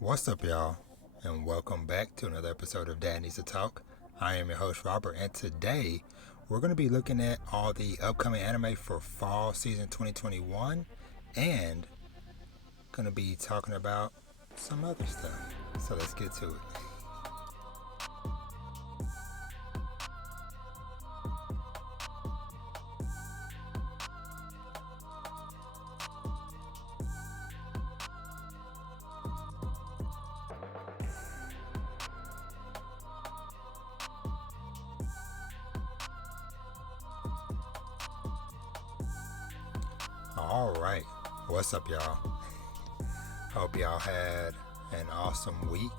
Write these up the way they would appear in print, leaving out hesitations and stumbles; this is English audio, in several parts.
What's up, y'all? And welcome back to another episode of Dad Needs to Talk. I am your host, Robert, and today we're going to be looking at all the upcoming anime for fall season 2021 and going to be talking about some other stuff. So let's get to it. All right. What's up, y'all? Hope y'all had an awesome week.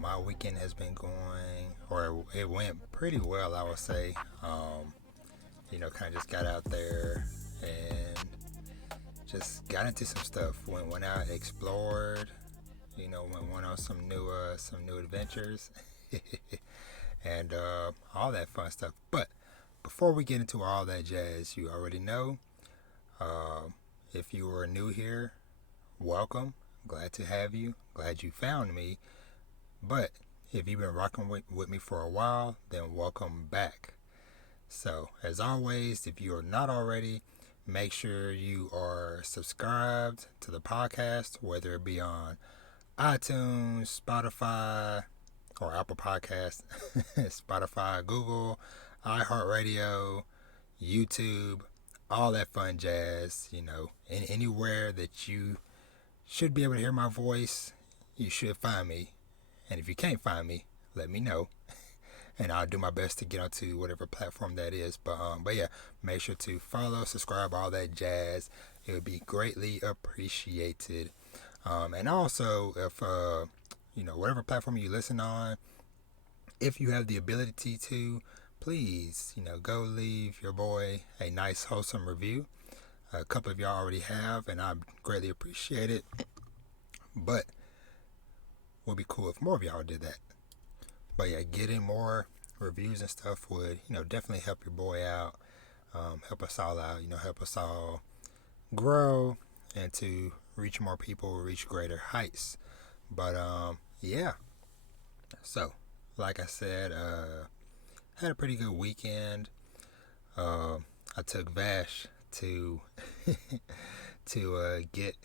My weekend has been going, or it went pretty well, I would say. Kind of just got out there and just got into some stuff. Went out, explored. Went on some new adventures, and all that fun stuff. But before we get into all that jazz, you already know. If you are new here, welcome. Glad to have you. Glad you found me. But if you've been rocking with me for a while, then welcome back. So, as always, if you are not already, make sure you are subscribed to the podcast, whether it be on iTunes, Spotify, or Apple Podcasts, Spotify, Google, iHeartRadio, YouTube, all that fun jazz. Anywhere that you should be able to hear my voice, you should find me. And if you can't find me, let me know, and I'll do my best to get onto whatever platform that is. But yeah, make sure to follow, subscribe, all that jazz. It would be greatly appreciated. And also, if whatever platform you listen on, if you have the ability to, please, go leave your boy a nice, wholesome review. A couple of y'all already have, and I greatly appreciate it. But would be cool if more of y'all did that. But yeah, getting more reviews and stuff would, definitely help your boy out, help us all out, help us all grow and to reach more people, reach greater heights. But yeah. So, like I said, had a pretty good weekend. I took Vash to to get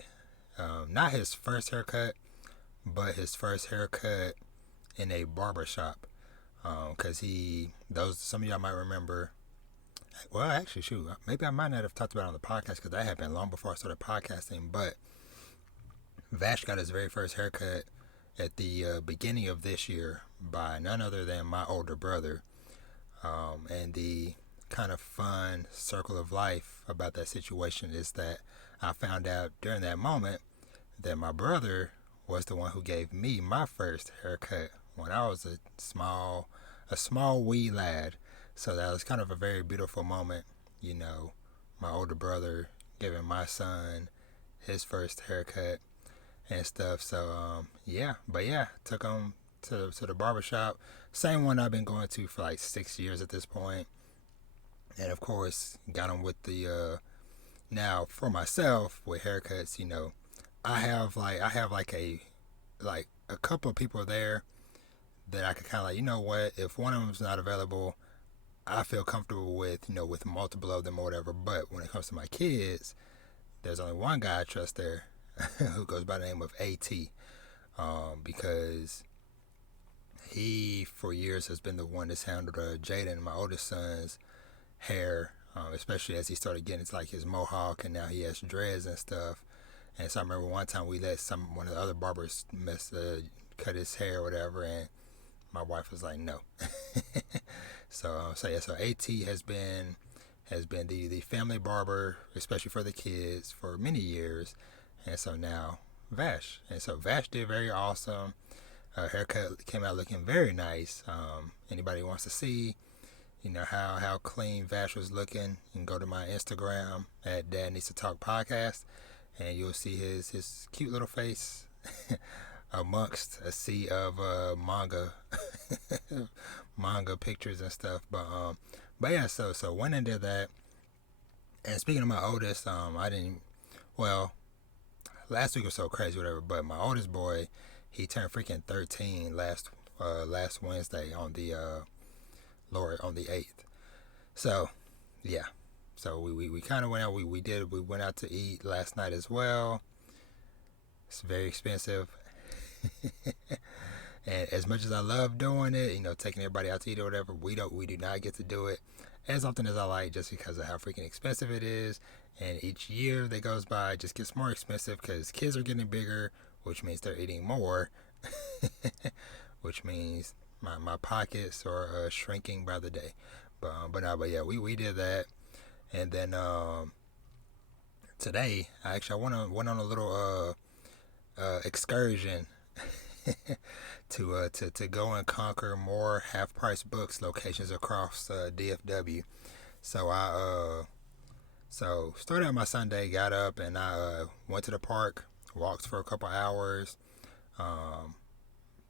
not his first haircut, but his first haircut in a barber shop. Cause some of y'all might remember. Well, actually, shoot, maybe I might not have talked about it on the podcast because that happened long before I started podcasting. But Vash got his very first haircut at the beginning of this year by none other than my older brother. And the kind of fun circle of life about that situation is that I found out during that moment that my brother was the one who gave me my first haircut when I was a small wee lad. So that was kind of a very beautiful moment, my older brother giving my son his first haircut and stuff. So took him to the barbershop. Same one I've been going to for like 6 years at this point. And of course, got him with the now for myself with haircuts, I have a couple of people there that I could kind of if one of them's not available, I feel comfortable with, with multiple of them or whatever. But when it comes to my kids, there's only one guy I trust there who goes by the name of AT, because he for years has been the one that's handled Jaden, my oldest son's hair, especially as he started getting his mohawk and now he has dreads and stuff. And so I remember one time we let one of the other barbers cut his hair or whatever, and my wife was like, no. So AT has been the family barber, especially for the kids, for many years. And so now Vash. And so Vash did very awesome. Haircut came out looking very nice. Anybody wants to see, how clean Vash was looking, you can go to my Instagram at Dad Needs to Talk Podcast, and you'll see his cute little face amongst a sea of manga pictures and stuff. But yeah, so went into that. And speaking of my oldest, I didn't. Well, last week was so crazy, whatever. But my oldest boy, he turned freaking 13 last Wednesday on the on the 8th. So yeah, so we kind of went out. We went out to eat last night as well. It's very expensive. And as much as I love doing it, taking everybody out to eat or whatever, we do not get to do it as often as I like, just because of how freaking expensive it is. And each year that goes by, it just gets more expensive because kids are getting bigger, which means they're eating more, which means my pockets are shrinking by the day. But yeah, we did that. And then today, I went on a little excursion to go and conquer more half-price books locations across DFW. So started out my Sunday, got up, and I went to the park, walked for a couple hours.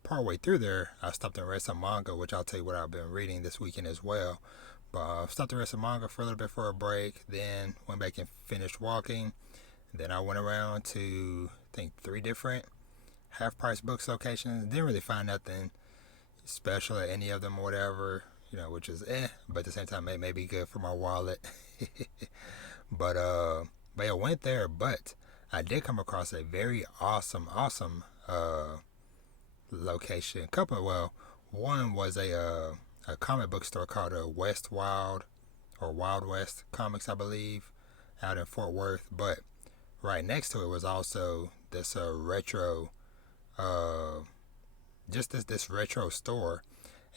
Partway through there, I stopped and read some manga, which I'll tell you what I've been reading this weekend as well. But stopped and read some manga for a little bit for a break, then went back and finished walking. Then I went around to, I think, 3 different half-price books locations. Didn't really find nothing special at any of them or whatever, which is but at the same time it may be good for my wallet. but I went there, but I did come across a very awesome location. One was a comic book store called West Wild or Wild West Comics, I believe, out in Fort Worth. But right next to it was also this retro just this retro store.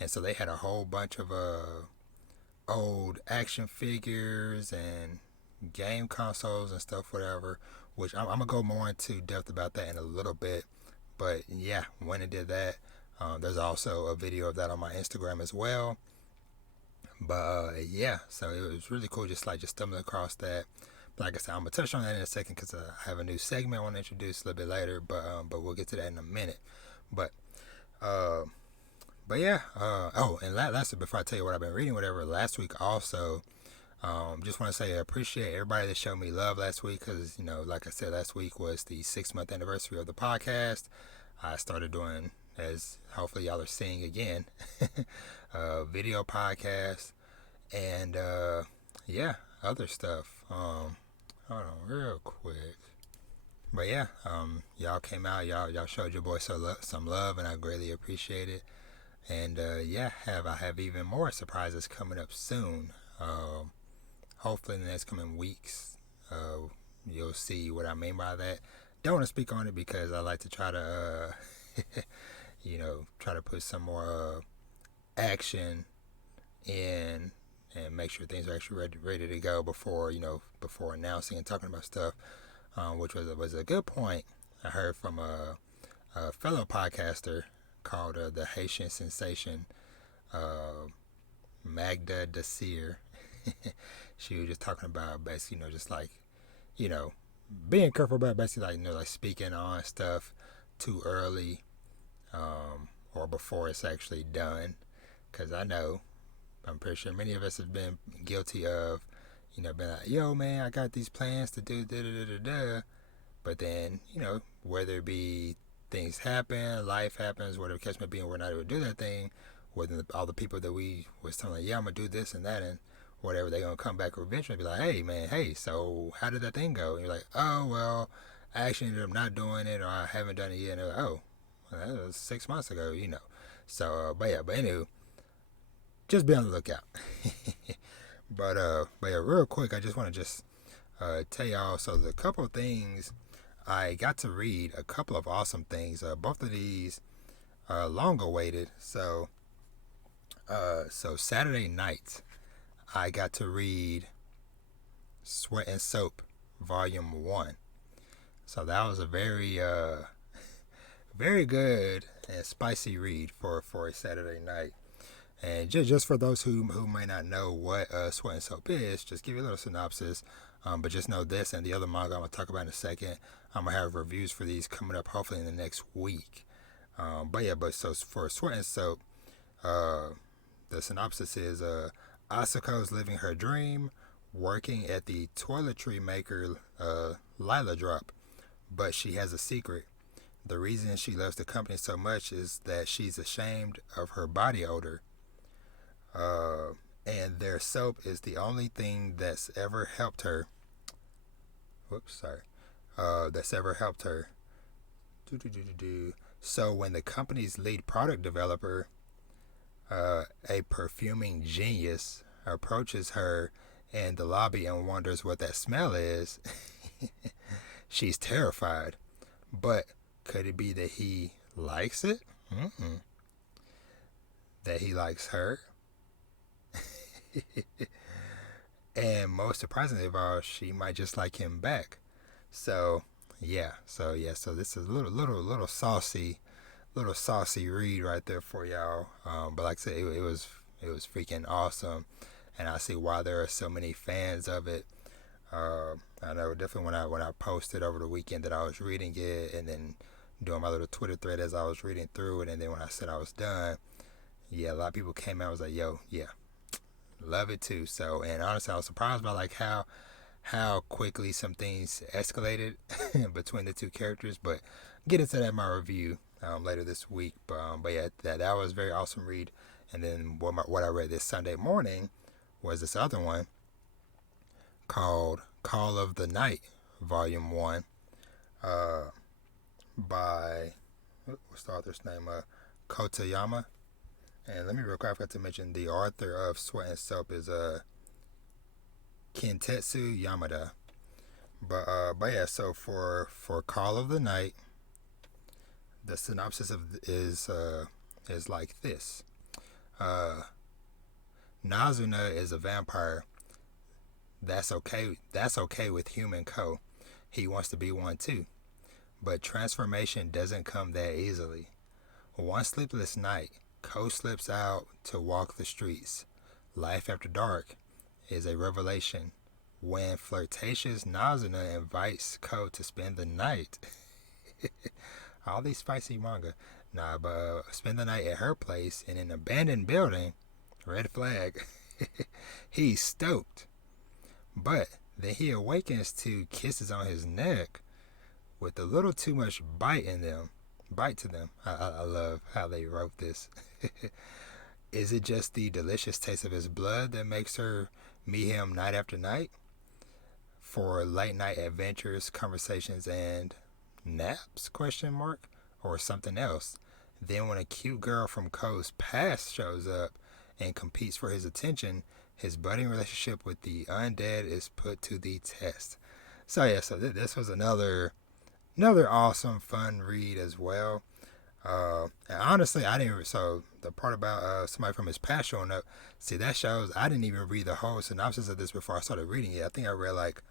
And so they had a whole bunch of old action figures and game consoles and stuff, whatever, which I'm gonna go more into depth about that in a little bit. But yeah, went and did that. There's also a video of that on my Instagram as well. But yeah, so it was really cool, just stumbling across that. But like I said, I'm gonna touch on that in a second because I have a new segment I want to introduce a little bit later. But we'll get to that in a minute. But yeah. And lastly, before I tell you what I've been reading, whatever, last week also, just want to say I appreciate everybody that showed me love last week because, like I said, last week was the 6-month anniversary of the podcast. I started doing, as hopefully y'all are seeing again, video podcast and, yeah, other stuff. Hold on real quick. But yeah, y'all came out, y'all showed your boy some love, and I greatly appreciate it. And yeah, I have even more surprises coming up soon. Hopefully in the next coming weeks, you'll see what I mean by that. Don't want to speak on it because I like to try to, try to put some more action in and make sure things are actually ready to go before announcing and talking about stuff. Which was a good point I heard from a fellow podcaster called the Haitian Sensation, Magda Desir. She was just talking about basically, being careful about basically speaking on stuff too early, or before it's actually done. Because I'm pretty sure many of us have been guilty of, been like, yo man, I got these plans to do da-da-da-da-da. But then, whether it be things happen, life happens, whatever the case may be, and we're not able to do that thing, whether all the people that we was telling, yeah, I'm going to do this and that, and whatever, they're going to come back eventually and be like, hey man, so how did that thing go? And you're like, oh, well, I actually ended up not doing it, or I haven't done it yet. And they're like, oh, well, that was 6 months ago, So, but anyway, just be on the lookout. But yeah, real quick, I just want to tell y'all, so the couple of things I got to read, a couple of awesome things. Both of these are long awaited. So Saturday night, I got to read Sweat and Soap, Volume 1. So that was a very, very good and spicy read for a Saturday night. And just for those who may not know what Sweat and Soap is, just give you a little synopsis. But just know this and the other manga I'm going to talk about in a second. I'm going to have reviews for these coming up hopefully in the next week. But so for Sweat and Soap, the synopsis is Asuko's living her dream, working at the toiletry maker Lila Drop. but she has a secret. The reason she loves the company so much is that she's ashamed of her body odor. And their soap is the only thing that's ever helped her. That's ever helped her. So when the company's lead product developer, a perfuming genius, approaches her in the lobby and wonders what that smell is, she's terrified. But could it be that he likes it? That he likes her? And most surprisingly of all, she might just like him back. So this is a little saucy read right there for y'all. But like I said, it was freaking awesome, and I see why there are so many fans of it. I know definitely when I posted over the weekend that I was reading it, and then doing my little Twitter thread as I was reading through it, and then when I said I was done, a lot of people came out and was like, yo, yeah, love it too. So, and honestly, I was surprised by like how quickly some things escalated between the two characters, but get into that in my review later this week. But yeah, that was a very awesome read. And then what I read this Sunday morning was this other one called Call of the Night, Volume 1, by, what's the author's name? Kotayama. And let me real quick, I forgot to mention the author of Sweat and Soap is Kintetsu Yamada. But yeah, so for Call of the Night, the synopsis is like this. Nazuna is a vampire. That's okay with Human Co. He wants to be one too. But transformation doesn't come that easily. One sleepless night, Ko slips out to walk the streets. Life after dark is a revelation when flirtatious Nazuna invites Ko to spend the night. All these spicy manga. Spend the night at her place in an abandoned building. Red flag. He's stoked. But then he awakens to kisses on his neck with a little too much bite to them. I love how they wrote this. Is it just the delicious taste of his blood that makes her meet him night after night for late night adventures, conversations, and naps? Or something else? Then when a cute girl from Ko's past shows up and competes for his attention, his budding relationship with the undead is put to the test. So yeah, this was another awesome, fun read as well. And honestly, so the part about somebody from his past showing up, see, that shows I didn't even read the whole synopsis of this before I started reading it. I think I read like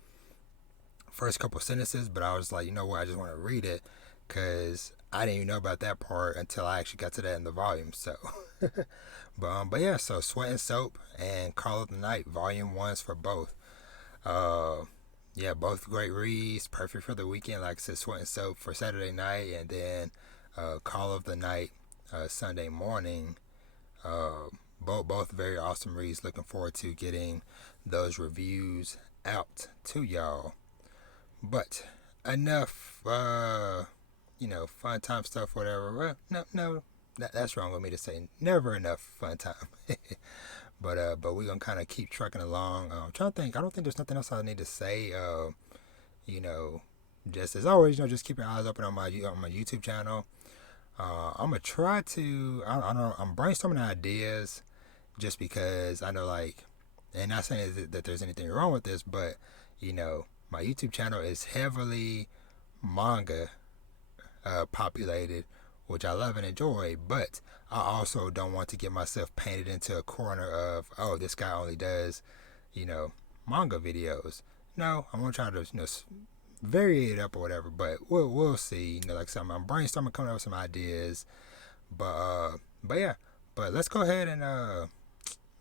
first couple sentences, but I was like, you know what, I just want to read it because I didn't even know about that part until I actually got to that in the volume. So but yeah, so Sweat and Soap and Call of the Night Volume 1s for both. Yeah, both great reads, perfect for the weekend. Like I said, Sweat and Soap for Saturday night, and then Call of the Night Sunday morning. Both very awesome reads. Looking forward to getting those reviews out to y'all. But enough, fun time stuff, whatever. Well, no, that's wrong with me to say. Never enough fun time. But we're gonna kind of keep trucking along. I'm trying to think. I don't think there's nothing else I need to say. Just as always, just keep your eyes open on my YouTube channel. I'm gonna try to. I'm brainstorming ideas, just because I know, like, and not saying that there's anything wrong with this, but my YouTube channel is heavily manga populated, which I love and enjoy, but I also don't want to get myself painted into a corner of, oh, this guy only does, manga videos. No, I'm gonna try to, vary it up or whatever, but we'll see. Like I said, I'm brainstorming, coming up with some ideas, but yeah. But let's go ahead and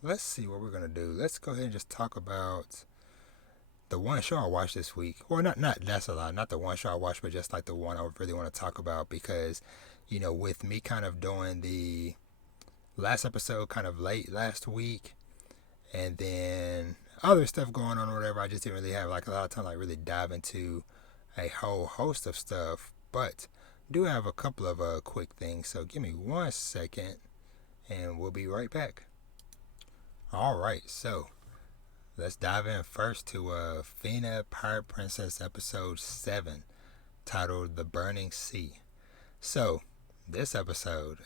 let's see what we're gonna do. Let's go ahead and just talk about the one show I watched this week. Well, not that's a lot. Not the one show I watched, but just like the one I really want to talk about, because with me kind of doing the last episode kind of late last week, and then other stuff going on or whatever, I just didn't really have like a lot of time to like really dive into a whole host of stuff, but do have a couple of quick things. So give me 1 second, and we'll be right back. All right, so let's dive in first to Fena Pirate Princess episode 7, titled "The Burning Sea." So this episode,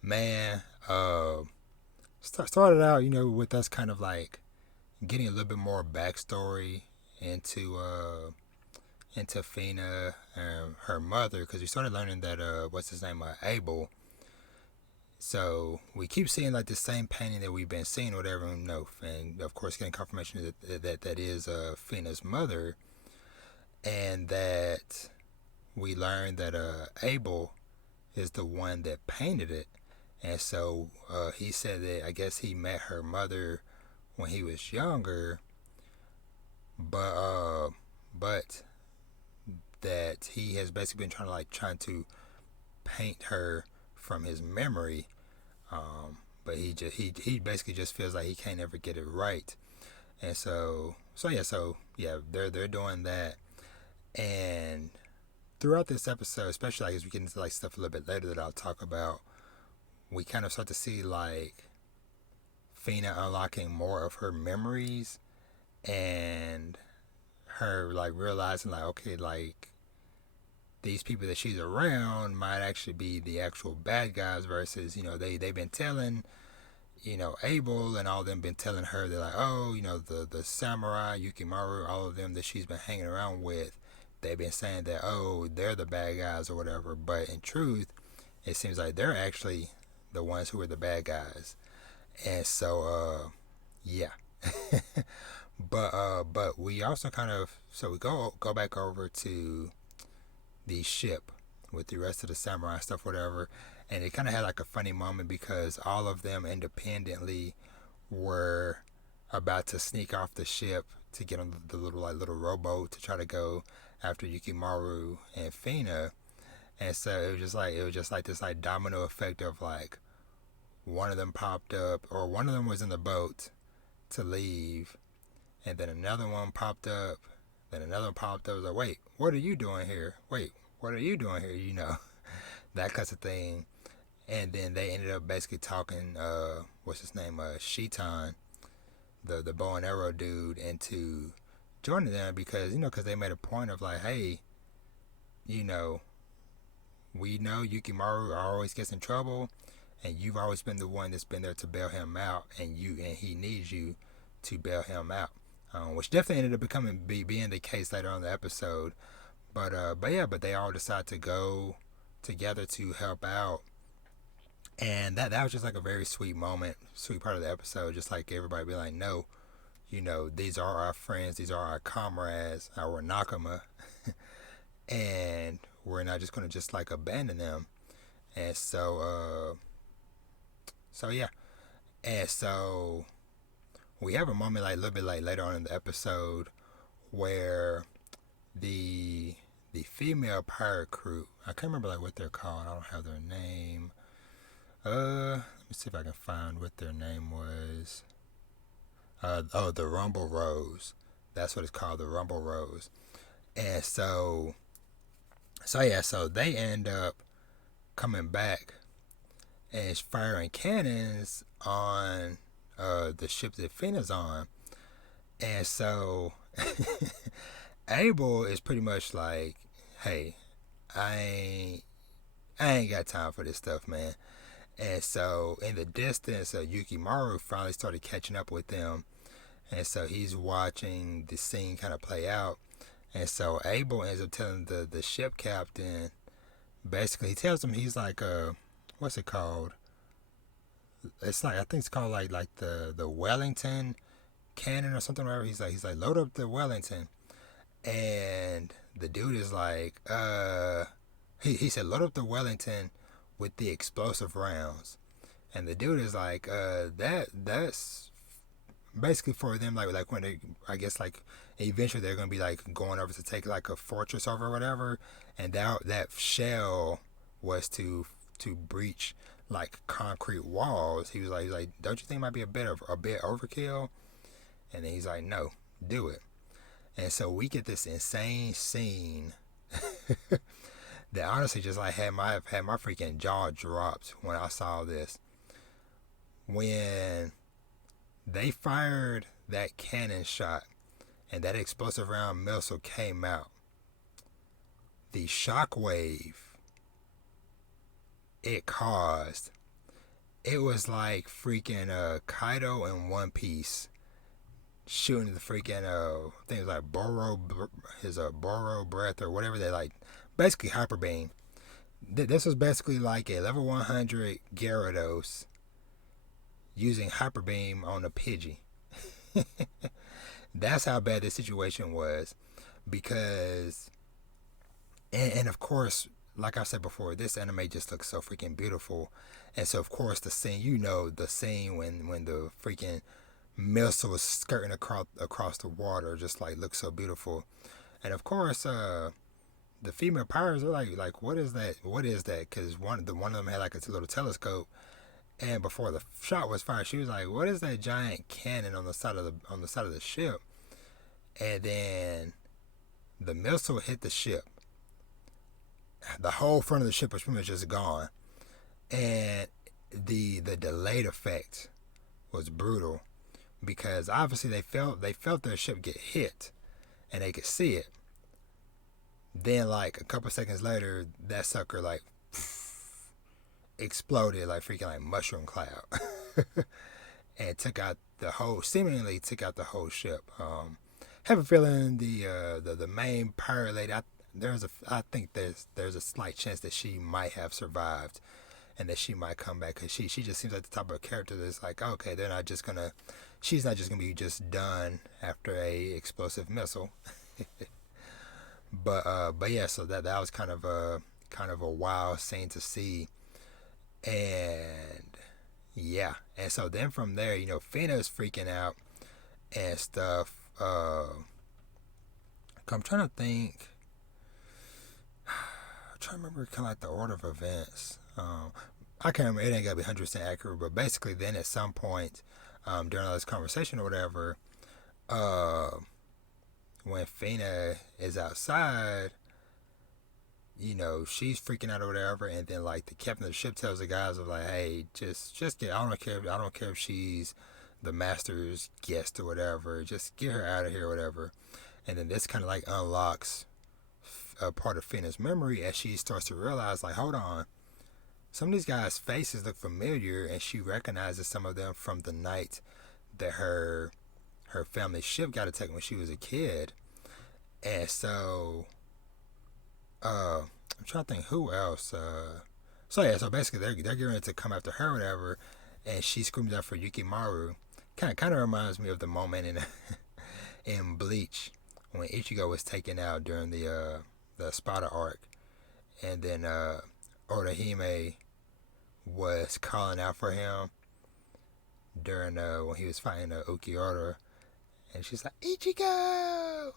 man, started out, with us kind of like getting a little bit more backstory into Fena and her mother, because we started learning that what's his name, Abel. So we keep seeing like the same painting that we've been seeing, whatever, and of course getting confirmation that is Fena's mother, and that we learned that Abel is the one that painted it. And so he said that I guess he met her mother when he was younger, but that he has basically been trying to paint her from his memory, but he basically just feels like he can't ever get it right. And so they're doing that. And throughout this episode, especially like as we get into like stuff a little bit later that I'll talk about, we kind of start to see like Fena unlocking more of her memories, and her like realizing like, okay, like these people that she's around might actually be the actual bad guys, versus they've been telling Abel and all of them been telling her, they're like, oh, the samurai, Yukimaru, all of them that she's been hanging around with, they've been saying that, oh, they're the bad guys or whatever. But in truth, it seems like they're actually the ones who are the bad guys. And so yeah. but we also we go back over to the ship with the rest of the samurai stuff, whatever, and it kind of had like a funny moment because all of them independently were about to sneak off the ship to get on the little rowboat to try to go after Yukimaru and Fena. And so it was just like this like domino effect of like one of them popped up, or one of them was in the boat to leave, and then another one popped up, then another one popped up. It was like, wait, what are you doing here? Wait, what are you doing here? That kind of thing. And then they ended up basically talking, what's his name, Shitan, the bow and arrow dude, into joining them because they made a point of like, hey, we know Yukimaru always gets in trouble, and you've always been the one that's been there to bail him out, and he needs you to bail him out, which definitely ended up being the case later on in the episode. But they all decide to go together to help out, and that was just like a very sweet moment, sweet part of the episode. Just like everybody be like, no, these are our friends, these are our comrades, our nakama, and we're not just gonna just like abandon them. And so yeah, and so we have a moment like a little bit like later on in the episode where the female pirate crew, I can't remember like what they're called, I don't have their name. Let me see if I can find what their name was. The Rumble Rose. That's what it's called, the Rumble Rose. And so they end up coming back and firing cannons on the ship that Fena's on. And so Abel is pretty much like, hey, I ain't got time for this stuff, man. And so in the distance, Yukimaru finally started catching up with them. And so he's watching the scene kind of play out. And so Abel ends up telling the ship captain, basically, he tells him, he's like, what's it called? It's like, I think it's called like the Wellington cannon or something, whatever. He's like, load up the Wellington. And the dude is like, he said, load up the Wellington with the explosive rounds. And the dude is like, that's basically for them, like when they, I guess like eventually they're gonna be like going over to take like a fortress over or whatever, and that shell was to breach like concrete walls. He's like, don't you think it might be a bit overkill? And then he's like, no, do it. And so we get this insane scene that honestly just like had my freaking jaw dropped when I saw this. When they fired that cannon shot and that explosive round missile came out, the shockwave it caused, it was like freaking Kaido in One Piece shooting the freaking things like his Boro breath or whatever they like, basically hyper beam. This was basically like a level 100 Gyarados using hyper beam on a Pidgey. That's how bad the situation was, because and of course, like I said before, this anime just looks so freaking beautiful. And so of course the scene, the scene when the freaking missile was skirting across the water just like looks so beautiful. And of course the female pirates are like what is that, because one of them had like a little telescope, and before the shot was fired she was like, what is that giant cannon on the side of the ship? And then the missile hit the ship. The whole front of the ship was pretty much just gone, and the delayed effect was brutal, because obviously they felt their ship get hit and they could see it. Then like a couple seconds later, that sucker like exploded like freaking like mushroom cloud and seemingly took out the whole ship. Have a feeling the main pirate lady, I think there's a slight chance that she might have survived and that she might come back, because she just seems like the type of character that's like, okay, she's not just gonna be just done after a explosive missile. But yeah, so that was kind of a wild scene to see. And yeah, and so then from there, Fena is freaking out and stuff. I'm trying to think. I'm trying to remember kind of like the order of events. I can't remember. It ain't gotta be 100% accurate, but basically, then at some point during all this conversation or whatever, when Fena is outside, she's freaking out or whatever, and then like the captain of the ship tells the guys of like, hey, just get. I don't care if she's the master's guest or whatever. Just get her out of here or whatever. And then this kind of like unlocks a part of Fena's memory as she starts to realize, like, hold on, some of these guys' faces look familiar, and she recognizes some of them from the night that her family ship got attacked when she was a kid. And so I'm trying to think who else. So basically they're getting ready to come after her or whatever, and she screams out for Yukimaru. Kind of reminds me of the moment in Bleach when Ichigo was taken out during the Spada arc, and then Orihime was calling out for him during when he was fighting Ukiura, and she's like, Ichigo,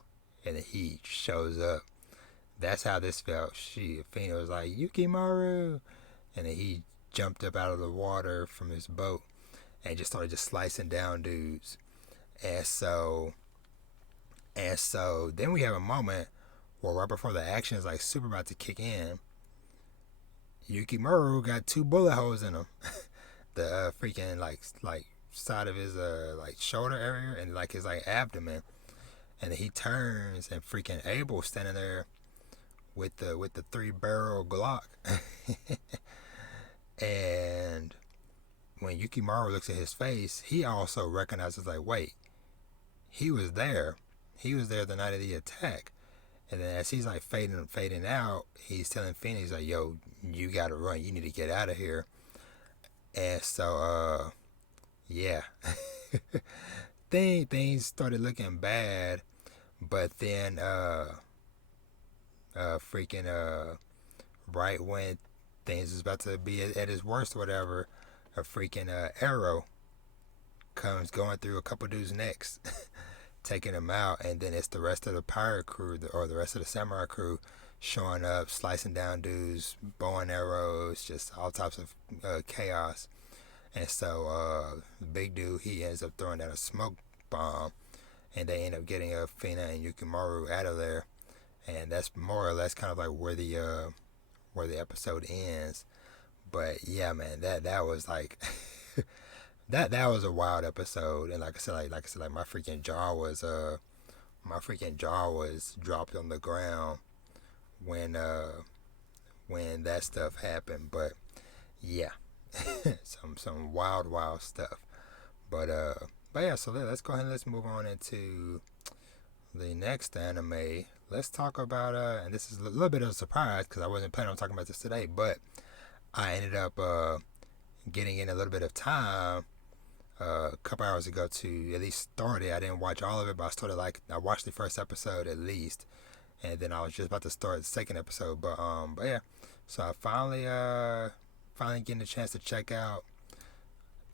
and then he shows up. That's how this felt. Fena was like, Yukimaru, and then he jumped up out of the water from his boat and just started just slicing down dudes. And so then we have a moment where right before the action is like super about to kick in, Yukimaru got 2 bullet holes in him. The freaking like side of his like shoulder area and like his like abdomen. And then he turns and freaking Abel's standing there with the 3-barrel Glock. And when Yukimaru looks at his face, he also recognizes like, wait, he was there. He was there the night of the attack. And then as he's like fading out, he's telling Fena, he's like, yo, you gotta run. You need to get out of here. And so, yeah. Things started looking bad. But then, right when things is about to be at its worst or whatever, a freaking arrow comes going through a couple dudes' necks. Taking them out, and then it's the rest of the pirate crew or the rest of the samurai crew showing up, slicing down dudes, bow and arrows, just all types of chaos. And so the big dude, he ends up throwing down a smoke bomb, and they end up getting Fena and Yukimaru out of there, and that's more or less kind of like where the episode ends. But yeah, man, that was like that was a wild episode, and like I said, like my freaking jaw was dropped on the ground when that stuff happened. But yeah, some wild stuff. But yeah, so let's go ahead and let's move on into the next anime. Let's talk about and this is a little bit of a surprise because I wasn't planning on talking about this today, but I ended up getting in a little bit of time a couple hours ago to at least start it. I didn't watch all of it, but I watched the first episode at least, and then I was just about to start the second episode. But yeah, so I finally getting a chance to check out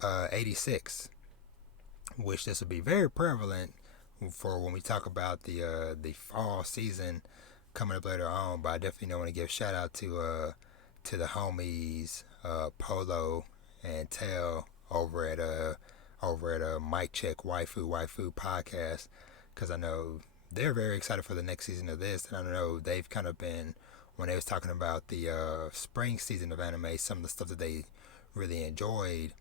86, which this will be very prevalent for when we talk about the fall season coming up later on. But I definitely want to give a shout out to the homies Polo and Tel over at Mic Check Waifu podcast, because I know they're very excited for the next season of this, and I know they've kind of been, when they was talking about the spring season of anime, some of the stuff that they really enjoyed,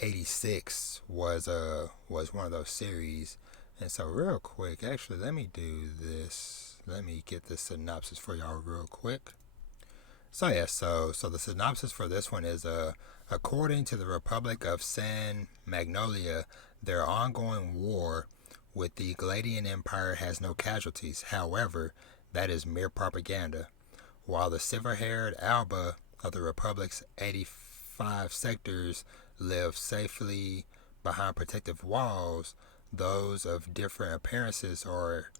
86 was one of those series. And so real quick, actually let me do this, let me get the synopsis for y'all real quick. So yeah, so the synopsis for this one is according to the Republic of San Magnolia, their ongoing war with the Gladian Empire has no casualties. However, that is mere propaganda. While the silver-haired Alba of the Republic's 85 sectors live safely behind protective walls, those of different appearances are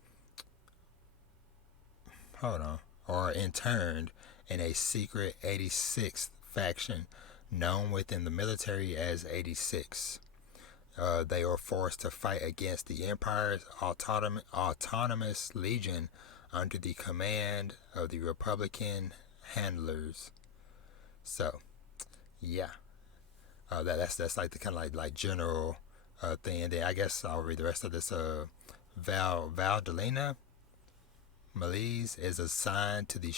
interned in a secret 86th faction known within the military as 86. They are forced to fight against the Empire's autonomous legion under the command of the Republican handlers. So, yeah, that's like the kind of like general thing. And then I guess I'll read the rest of this. Valdelina Melise is assigned to the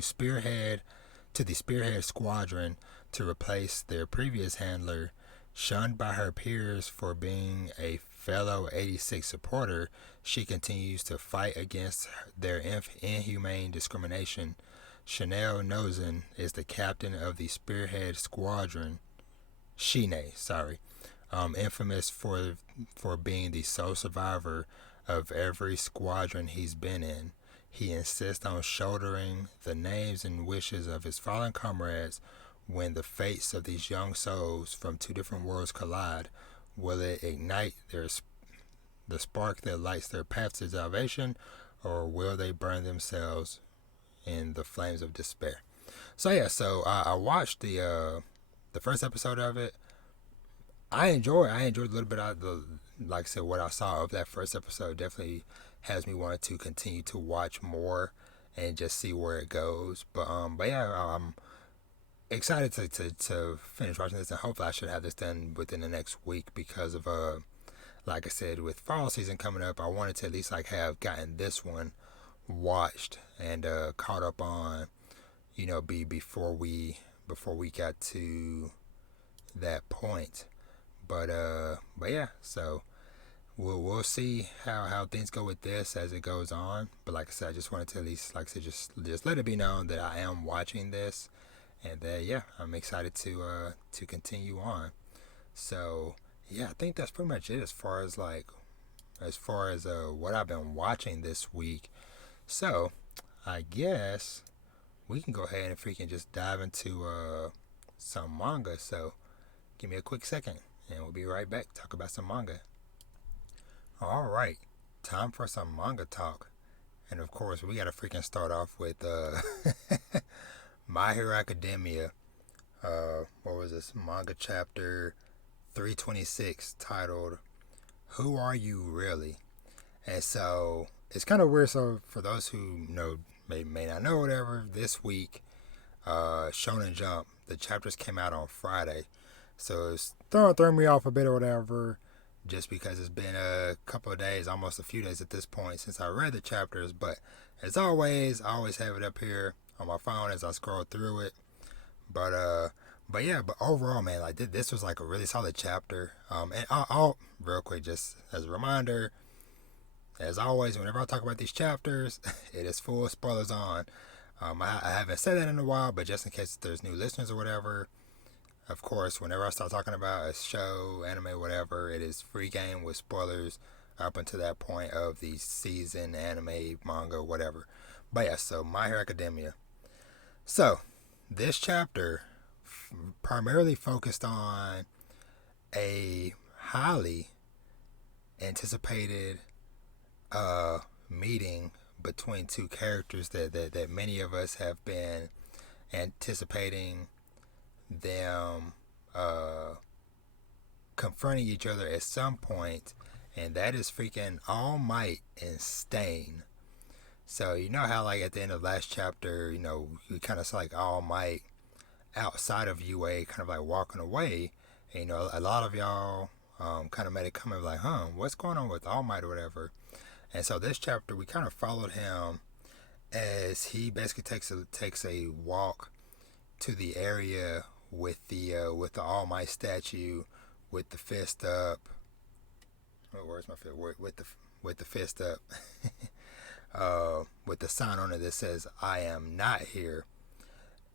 spearhead squadron to replace their previous handler. Shunned by her peers for being a fellow 86 supporter, she continues to fight against their inhumane discrimination. Chanel Nozin is the captain of the Spearhead Squadron. Infamous for being the sole survivor of every squadron he's been in. He insists on shouldering the names and wishes of his fallen comrades. When the fates of these young souls from two different worlds collide, will it ignite the spark that lights their path to salvation, or will they burn themselves in the flames of despair? So yeah, I watched the first episode of it. I enjoyed a little bit of like I said, what I saw of that first episode definitely has me wanting to continue to watch more and just see where it goes. But yeah, I'm excited to finish watching this, and hopefully I should have this done within the next week because of like I said, with fall season coming up, I wanted to at least like have gotten this one watched and caught up on, before we got to that point. But yeah, so we'll see how things go with this as it goes on. But like I said, I just wanted to at least, like I said, just let it be known that I am watching this. And yeah, I'm excited to continue on. So yeah, I think that's pretty much it as far as what I've been watching this week. So I guess we can go ahead and freaking just dive into some manga. So give me a quick second, and we'll be right back to talk about some manga. All right, time for some manga talk. And of course, we gotta freaking start off with My Hero Academia. What was this? Manga chapter 326, titled "Who Are You Really?" And so it's kind of weird. So for those who may not know, whatever, this week, Shonen Jump, the chapters came out on Friday, so it's throwing me off a bit or whatever. just because it's been a couple of days, almost a few days at this point since I read the chapters. But as always, I always have it up here on my phone as I scroll through it. But yeah, but overall, man, like this was like a really solid chapter. And I'll real quick, just as a reminder, as always, whenever I talk about these chapters, it is full spoilers on. I haven't said that in a while, but just in case there's new listeners or whatever, of course, whenever I start talking about a show, anime, whatever, it is free game with spoilers up until that point of the season, anime, manga, whatever. But yeah, so My Hero Academia. So, this chapter primarily focused on a highly anticipated meeting between two characters that many of us have been anticipating them confronting each other at some point, and that is freaking All Might and Stain. So you know how like at the end of last chapter, you know, we kind of saw like All Might outside of UA kind of like walking away, and, you know, a lot of y'all kind of made a comment like, what's going on with All Might or whatever. And so this chapter we kind of followed him as he basically takes a walk to the area with the All Might statue with the fist up. Oh, where's my fist? With the fist up. With the sign on it that says "I am not here."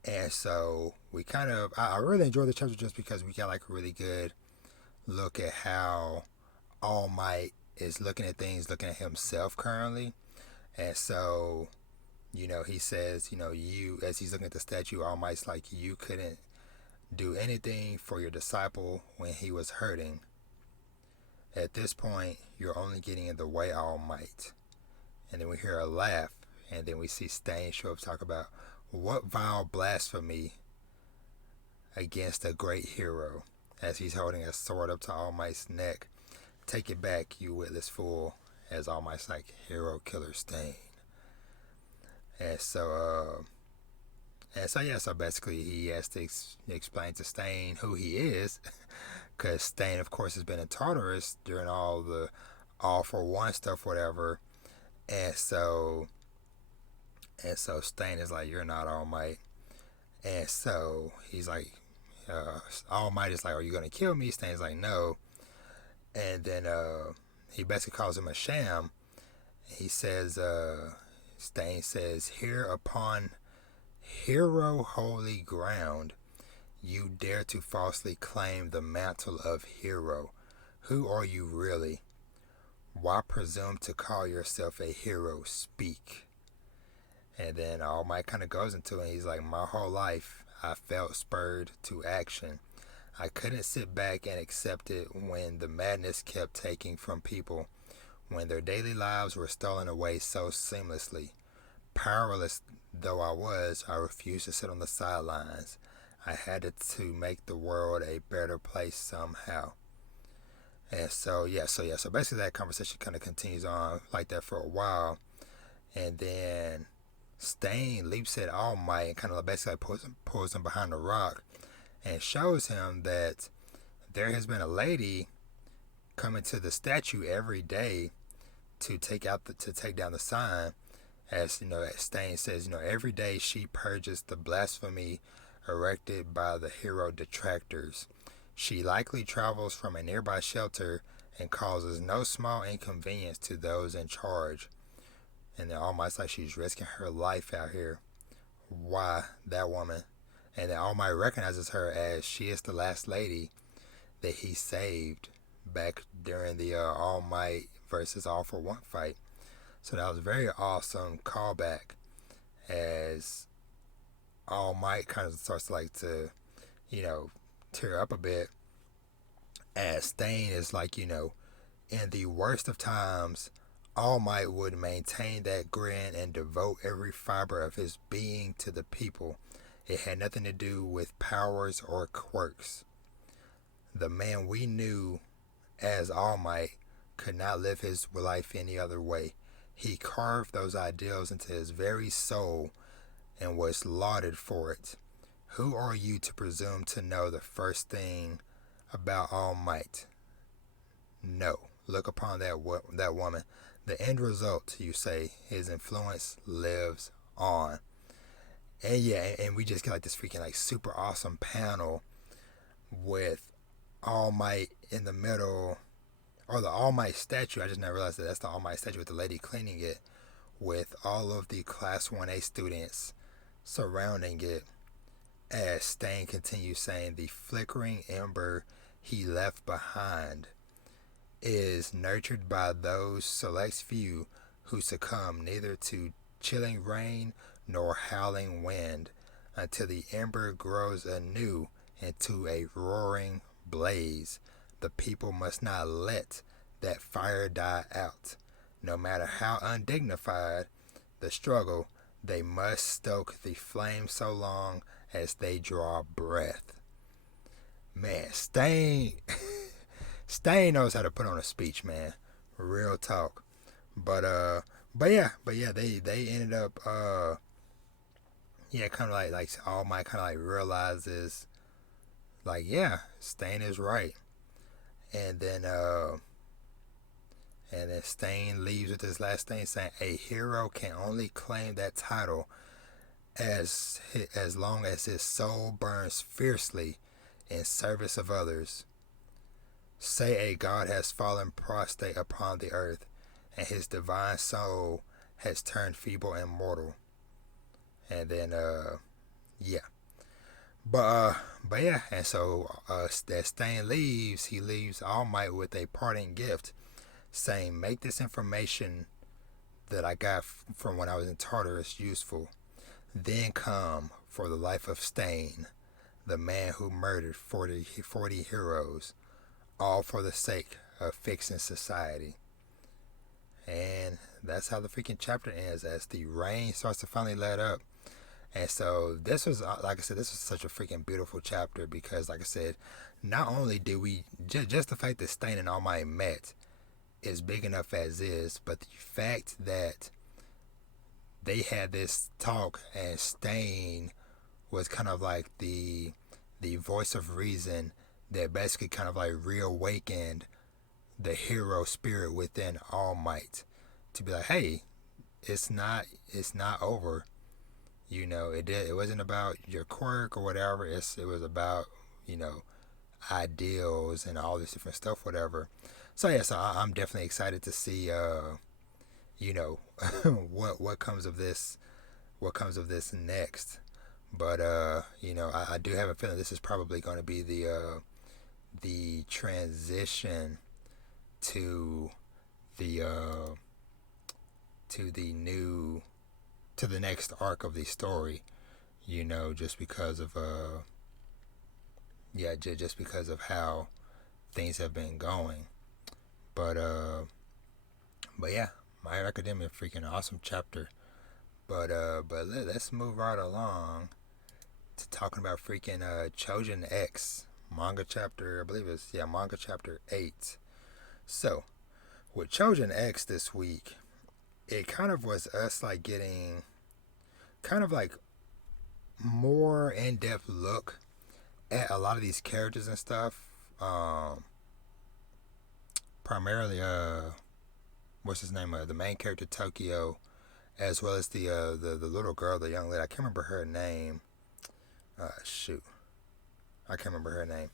And so we kind of, I really enjoyed the chapter just because we got like a really good look at how All Might is looking at things, looking at himself currently. And so, you know, he says, you know, you, as he's looking at the statue, All Might's like, you couldn't do anything for your disciple when he was hurting. At this point, you're only getting in the way, All Might. And then we hear a laugh, and then we see Stain show up, talk about, what vile blasphemy against a great hero, as he's holding a sword up to All Might's neck. Take it back, you witless fool, as All Might's like, hero killer Stain. And so basically he has to explain to Stain who he is, because Stain, of course, has been in Tartarus during all the All for One stuff, whatever. And so Stain is like, you're not All Might. And so he's like, All Might is like, are you going to kill me? Stain's like, no. And then he basically calls him a sham. He says, Stain says, here upon hero holy ground, you dare to falsely claim the mantle of hero. Who are you really? Why presume to call yourself a hero? Speak. And then All Might kind of goes into it. He's like, my whole life I felt spurred to action. I couldn't sit back and accept it when the madness kept taking from people, when their daily lives were stolen away so seamlessly. Powerless though I was, I refused to sit on the sidelines. I had to make the world a better place somehow. And so basically that conversation kind of continues on like that for a while. And then Stain leaps at All Might and kind of basically pulls him behind a rock and shows him that there has been a lady coming to the statue every day to take down the sign. As you know, as Stain says, you know, every day she purges the blasphemy erected by the hero detractors. She likely travels from a nearby shelter and causes no small inconvenience to those in charge. And then All Might's like, she's risking her life out here. Why, that woman? And then All Might recognizes her as she is the last lady that he saved back during the All Might versus All for One fight. So that was a very awesome callback, as All Might kind of starts to tear up a bit, as Stain is like, in the worst of times, All Might would maintain that grin and devote every fiber of his being to the people. It had nothing to do with powers or quirks. The man we knew as All Might could not live his life any other way. He carved those ideals into his very soul and was lauded for it. Who are you to presume to know the first thing about All Might? No. Look upon that woman. The end result, you say, his influence lives on. And yeah, and we just get like this freaking like super awesome panel with All Might in the middle, or the All Might statue. I just never realized that that's the All Might statue with the lady cleaning it, with all of the Class 1A students surrounding it, as Stain continues saying, the flickering ember he left behind is nurtured by those select few who succumb neither to chilling rain nor howling wind until the ember grows anew into a roaring blaze. The people must not let that fire die out. No matter how undignified the struggle, they must stoke the flame so long as they draw breath. Man, Stain knows how to put on a speech, man. Real talk. But yeah, they ended up kind of like All Might kind of like realizes like, yeah, Stain is right. And then Stain leaves with his last thing saying, a hero can only claim that title as long as his soul burns fiercely in service of others. Say a god has fallen prostrate upon the earth, and his divine soul has turned feeble and mortal. And then but yeah, and so that Stain leaves, he leaves All Might with a parting gift, saying, make this information that I got from when I was in Tartarus useful. Then come for the life of Stain, the man who murdered 40 heroes, all for the sake of fixing society. And that's how the freaking chapter ends, as the rain starts to finally let up. And so this was, like I said, this was such a freaking beautiful chapter because, like I said, not only did we, just the fact that Stain and All Might met is big enough as is, but the fact that they had this talk and Stain was kind of like the voice of reason that basically kind of like reawakened the hero spirit within All Might to be like, hey, it's not over. You know, it wasn't about your quirk or whatever. It was about, you know, ideals and all this different stuff, whatever. So yeah, so I'm definitely excited to see, you know, what comes of this, next. But you know, I do have a feeling this is probably going to be the transition to the next arc of the story, you know, just because of just because of how things have been going. But yeah, My Hero Academia, freaking awesome chapter. But let's move right along to talking about freaking Choujin X manga chapter, I believe it's manga chapter 8. So with Choujin X this week, it kind of was us like getting kind of like more in-depth look at a lot of these characters and stuff. Primarily what's his name, the main character Tokyo, as well as the little girl, the young lady, I can't remember her name. I can't remember her name.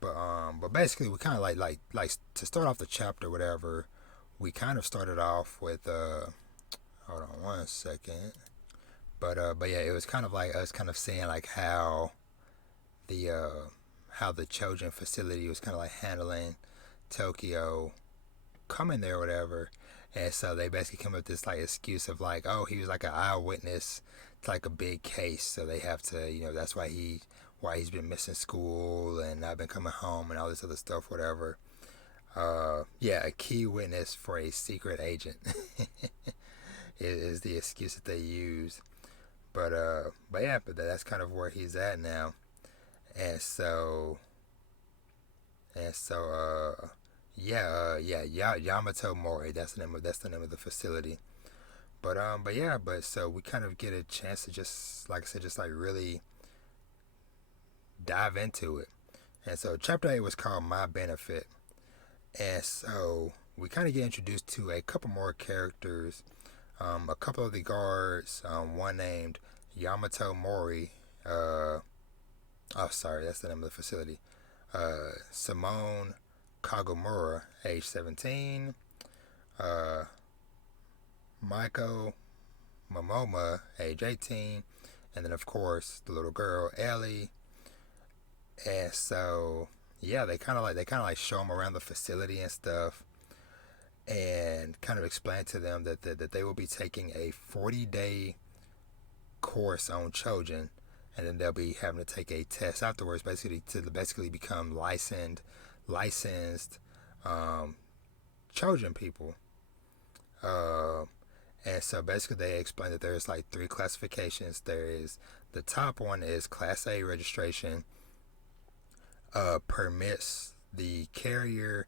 But basically we kind of like to start off the chapter, whatever, we kind of started off with hold on one second. But yeah, it was kind of like us kind of seeing like how the Choujin facility was kind of like handling Tokyo coming there or whatever. And so they basically come up with this like excuse of like, oh, he was like an eyewitness to like a big case, so they have to, you know, that's why he's been missing school and not been coming home and all this other stuff, whatever. A key witness for a secret agent is the excuse that they use. But that's kind of where he's at now. And so Yamato Mori, that's the name of the facility. But so we kind of get a chance to just, like I said, just like really dive into it. And so chapter 8 was called My Benefit. And so we kind of get introduced to a couple more characters. A couple of the guards, one named Yamato Mori. Sorry, that's the name of the facility. Simone Kagomura, age 17. Maiko Momoma, age 18. And then, of course, the little girl, Ellie. And so, yeah, they kind of like show them around the facility and stuff, and kind of explain to them that they will be taking a 40-day course on Choujin, and then they'll be having to take a test afterwards, basically become licensed Choujin people. And so basically they explain that there's like 3 classifications. There is the top one is Class A registration. Permits the carrier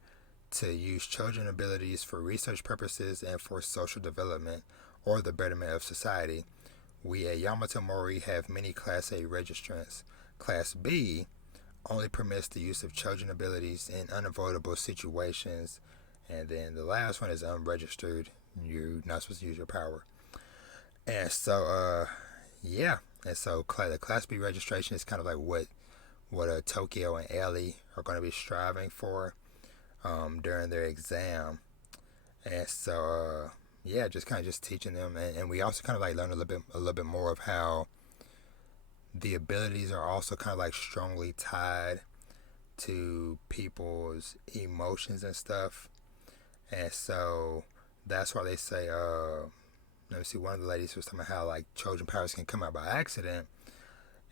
to use Choujin abilities for research purposes and for social development or the betterment of society. We at Yamato Mori have many Class A registrants. Class B only permits the use of Choujin abilities in unavoidable situations. And then the last one is unregistered. You're not supposed to use your power. And so, yeah. And so the Class B registration is kind of like what Tokyo and Ellie are going to be striving for during their exam. And so, yeah, just kind of just teaching them. And we also kind of like learn a little bit more of how the abilities are also kind of like strongly tied to people's emotions and stuff. And so that's why they say, let me see, one of the ladies was talking about how like Choujin powers can come out by accident.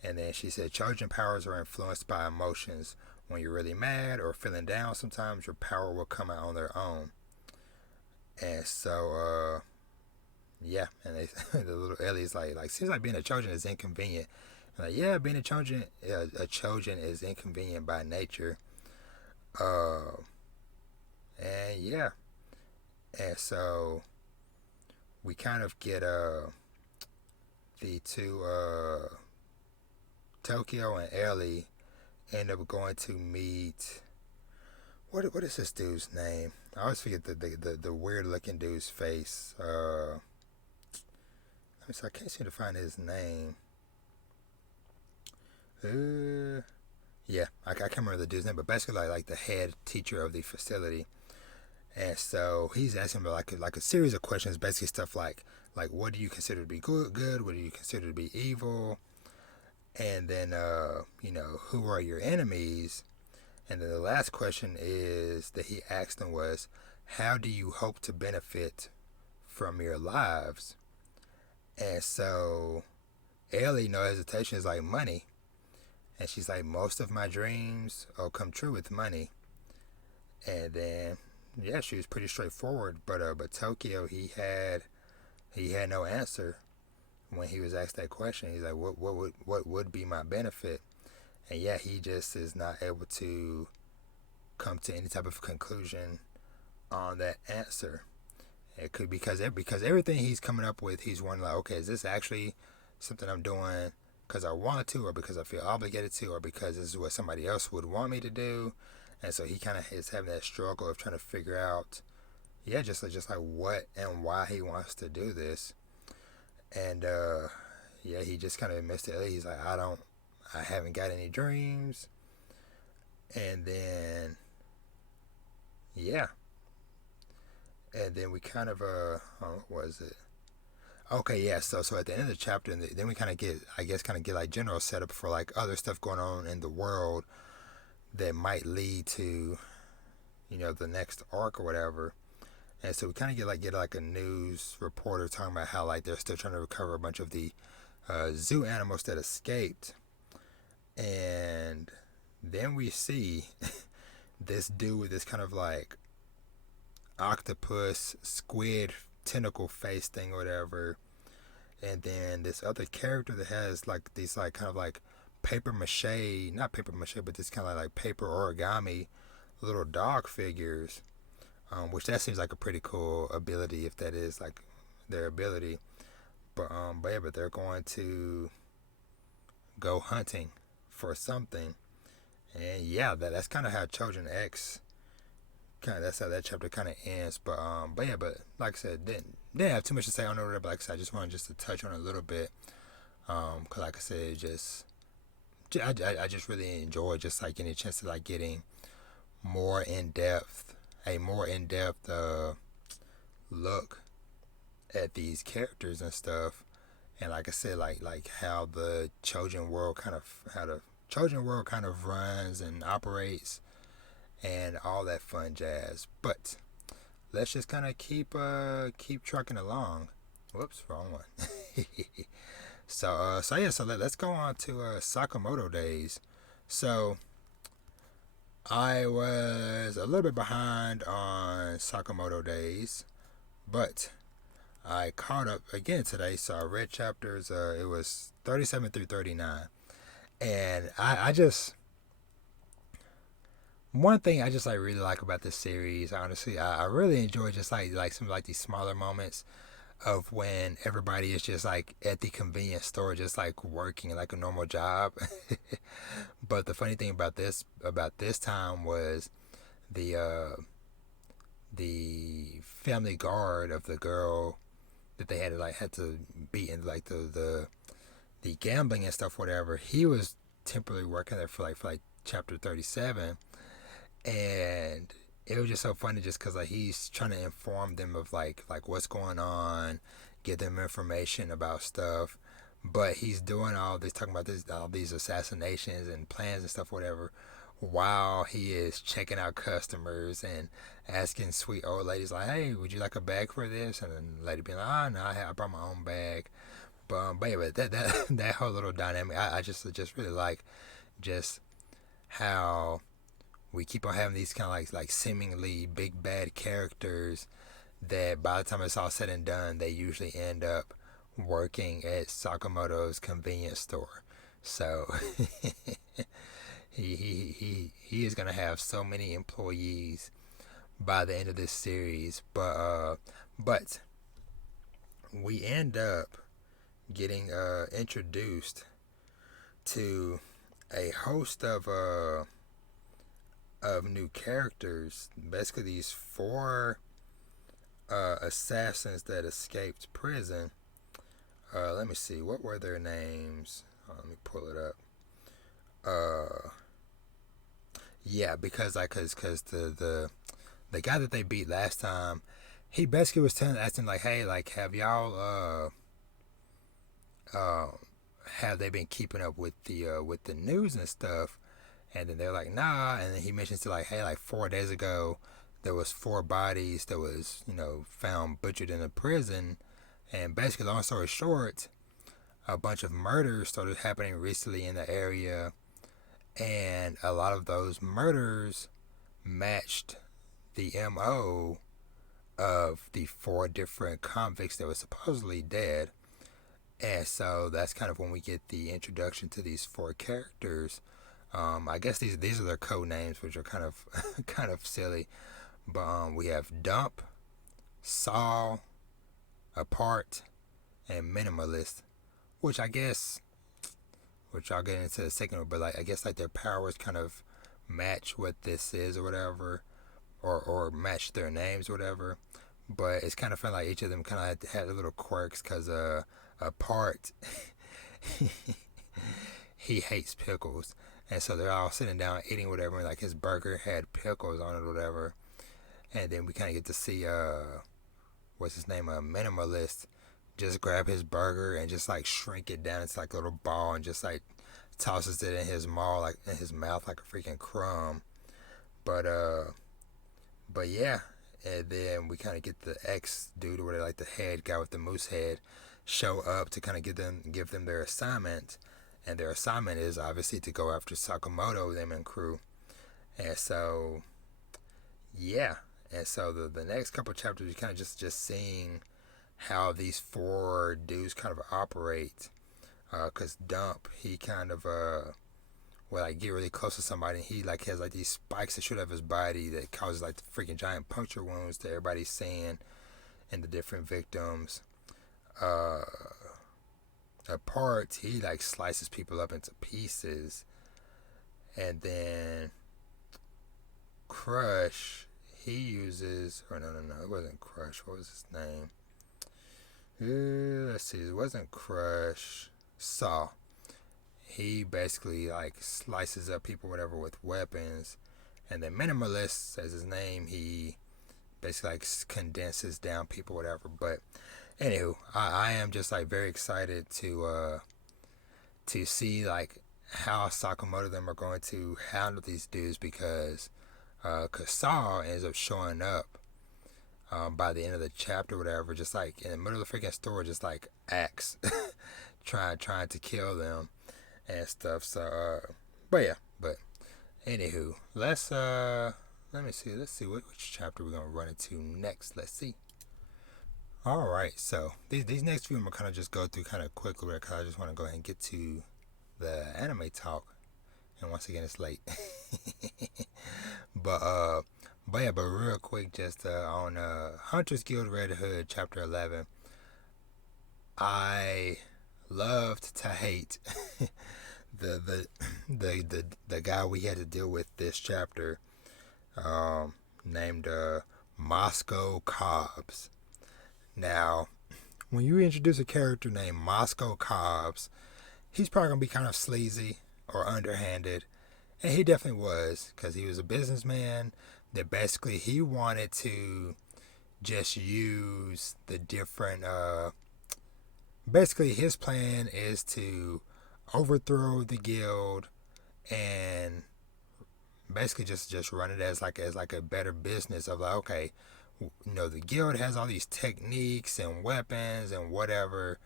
And then she said Choujin powers are influenced by emotions. When you're really mad or feeling down, sometimes your power will come out on their own. And so, yeah, and the little Ellie's like seems like being a Choujin is inconvenient. And like, yeah, being a Choujin is inconvenient by nature. And yeah, and so we kind of get the two Tokyo and Ellie end up going to meet. What is this dude's name? I always forget the weird looking dude's face. Let me see. I can't seem to find his name. Yeah, I can't remember the dude's name, but basically like the head teacher of the facility. And so he's asking me like a series of questions, basically stuff like what do you consider to be good? What do you consider to be evil? And then who are your enemies? And then the last question is that he asked them was, how do you hope to benefit from your lives? And so Ellie, no hesitation, is like money. And she's like, most of my dreams will come true with money. And then yeah, she was pretty straightforward. But Tokyo, he had no answer when he was asked that question. He's like, what would be my benefit? And yeah, he just is not able to come to any type of conclusion on that answer. It could because everything he's coming up with, he's wondering like, okay, is this actually something I'm doing because I want to, or because I feel obligated to, or because this is what somebody else would want me to do? And so he kind of is having that struggle of trying to figure out, yeah, just like what and why he wants to do this. And yeah, he just kind of admits it. He's like, I haven't got any dreams. And then yeah, and then we kind of what was it? Okay, yeah. So at the end of the chapter, and then we kind of get like general setup for like other stuff going on in the world that might lead to, the next arc or whatever. And so we kind of get like a news reporter talking about how like they're still trying to recover a bunch of the zoo animals that escaped. And then we see this dude with this kind of like octopus, squid, tentacle face thing or whatever. And then this other character that has like these like kind of like not paper mache, but this kind of like paper origami little dog figures, which that seems like a pretty cool ability if that is like their ability. But they're going to go hunting for something, and yeah, that's kind of how Choujin X kind of that's how that chapter kind of ends. But yeah, but like I said, didn't have too much to say on it. But like I said, I just wanted just to touch on it a little bit. Cause like I said, I just really enjoy just like getting a chance to like getting more in depth, a more in depth look at these characters and stuff. And like I said, like how the Choujin world kind of runs and operates and all that fun jazz. But let's just kind of keep trucking along. Whoops, wrong one. So let's go on to Sakamoto Days. So I was a little bit behind on Sakamoto Days, but I caught up again today. So I read chapters. It was 37 through 39, and I just one thing I just like really like about this series. Honestly, I really enjoy just like some like these smaller moments of when everybody is just like at the convenience store, just like working like a normal job. But the funny thing about this time was the family guard of the girl that they had to beat in like the gambling and stuff, whatever. He was temporarily working there for like chapter 37, and it was just so funny just because like he's trying to inform them of like what's going on, give them information about stuff, but he's doing all this, talking about all these assassinations and plans and stuff, whatever, while he is checking out customers and asking sweet old ladies like, hey, would you like a bag for this? And then the lady being like, oh no, I brought my own bag. But anyway, that whole little dynamic, I just really like just how we keep on having these kind of like seemingly big bad characters that by the time it's all said and done, they usually end up working at Sakamoto's convenience store. So he is gonna have so many employees by the end of this series, but we end up getting introduced to a host of new characters. Basically, these 4 assassins that escaped prison. Let me see, what were their names? Let me pull it up. Yeah, because the guy that they beat last time, he basically was asking like, hey, like, have y'all have they been keeping up with the news and stuff? And then they're like, nah. And then he mentions to like, hey, like 4 days ago, there was 4 bodies that was, found butchered in a prison. And basically, long story short, a bunch of murders started happening recently in the area. And a lot of those murders matched the MO of the 4 different convicts that were supposedly dead. And so that's kind of when we get the introduction to these 4 characters. I guess these are their code names, which are kind of silly. But we have Dump, Saul, Apart, and Minimalist, which I'll get into in a second. But like I guess like their powers kind of match what this is or whatever, or match their names or whatever. But it's kind of fun like each of them kind of had little quirks, because Apart he hates pickles. And so they're all sitting down eating whatever, and like his burger had pickles on it or whatever. And then we kind of get to see, what's his name, a Minimalist, just grab his burger and just like shrink it down into like a little ball and just like tosses it in his mouth like a freaking crumb. But yeah. And then we kind of get the X dude, or whatever, like the head guy with the moose head, show up to kind of give them their assignment. And their assignment is obviously to go after Sakamoto, them and crew. And so, yeah. And so the next couple of chapters, you kind of just seeing how these 4 dudes kind of operate. Because Dump, he kind of, like get really close to somebody, and he like has like these spikes that shoot up his body that causes like the freaking giant puncture wounds that everybody's seeing in the different victims. Apart, he like slices people up into pieces. And then Crush, he uses, or no, it wasn't Crush. What was his name? Let's see, it wasn't Crush. Saw. He basically like slices up people, whatever, with weapons. And then Minimalist, as his name, he basically like condenses down people, whatever. But anywho, I am just like very excited to see like how Sakamoto them are going to handle these dudes, because Saw ends up showing up by the end of the chapter, whatever, just like in the middle of the freaking store, just like axe, trying to kill them and stuff. So, but anywho, let me see. Let's see which chapter we're gonna run into next. Let's see. All right, so these next few I'm gonna kind of just go through kind of quickly because I just want to go ahead and get to the anime talk. And once again, it's late. but real quick, just on Hunter's Guild Red Hood chapter 11, I loved to hate the guy we had to deal with this chapter, named Moscow Cobbs. Now, when you introduce a character named Moscow Cobbs, he's probably gonna be kind of sleazy or underhanded, and he definitely was, because he was a businessman that basically he wanted to just use the different basically his plan is to overthrow the guild and basically just run it as like a better business of like, okay, the guild has all these techniques and weapons and whatever,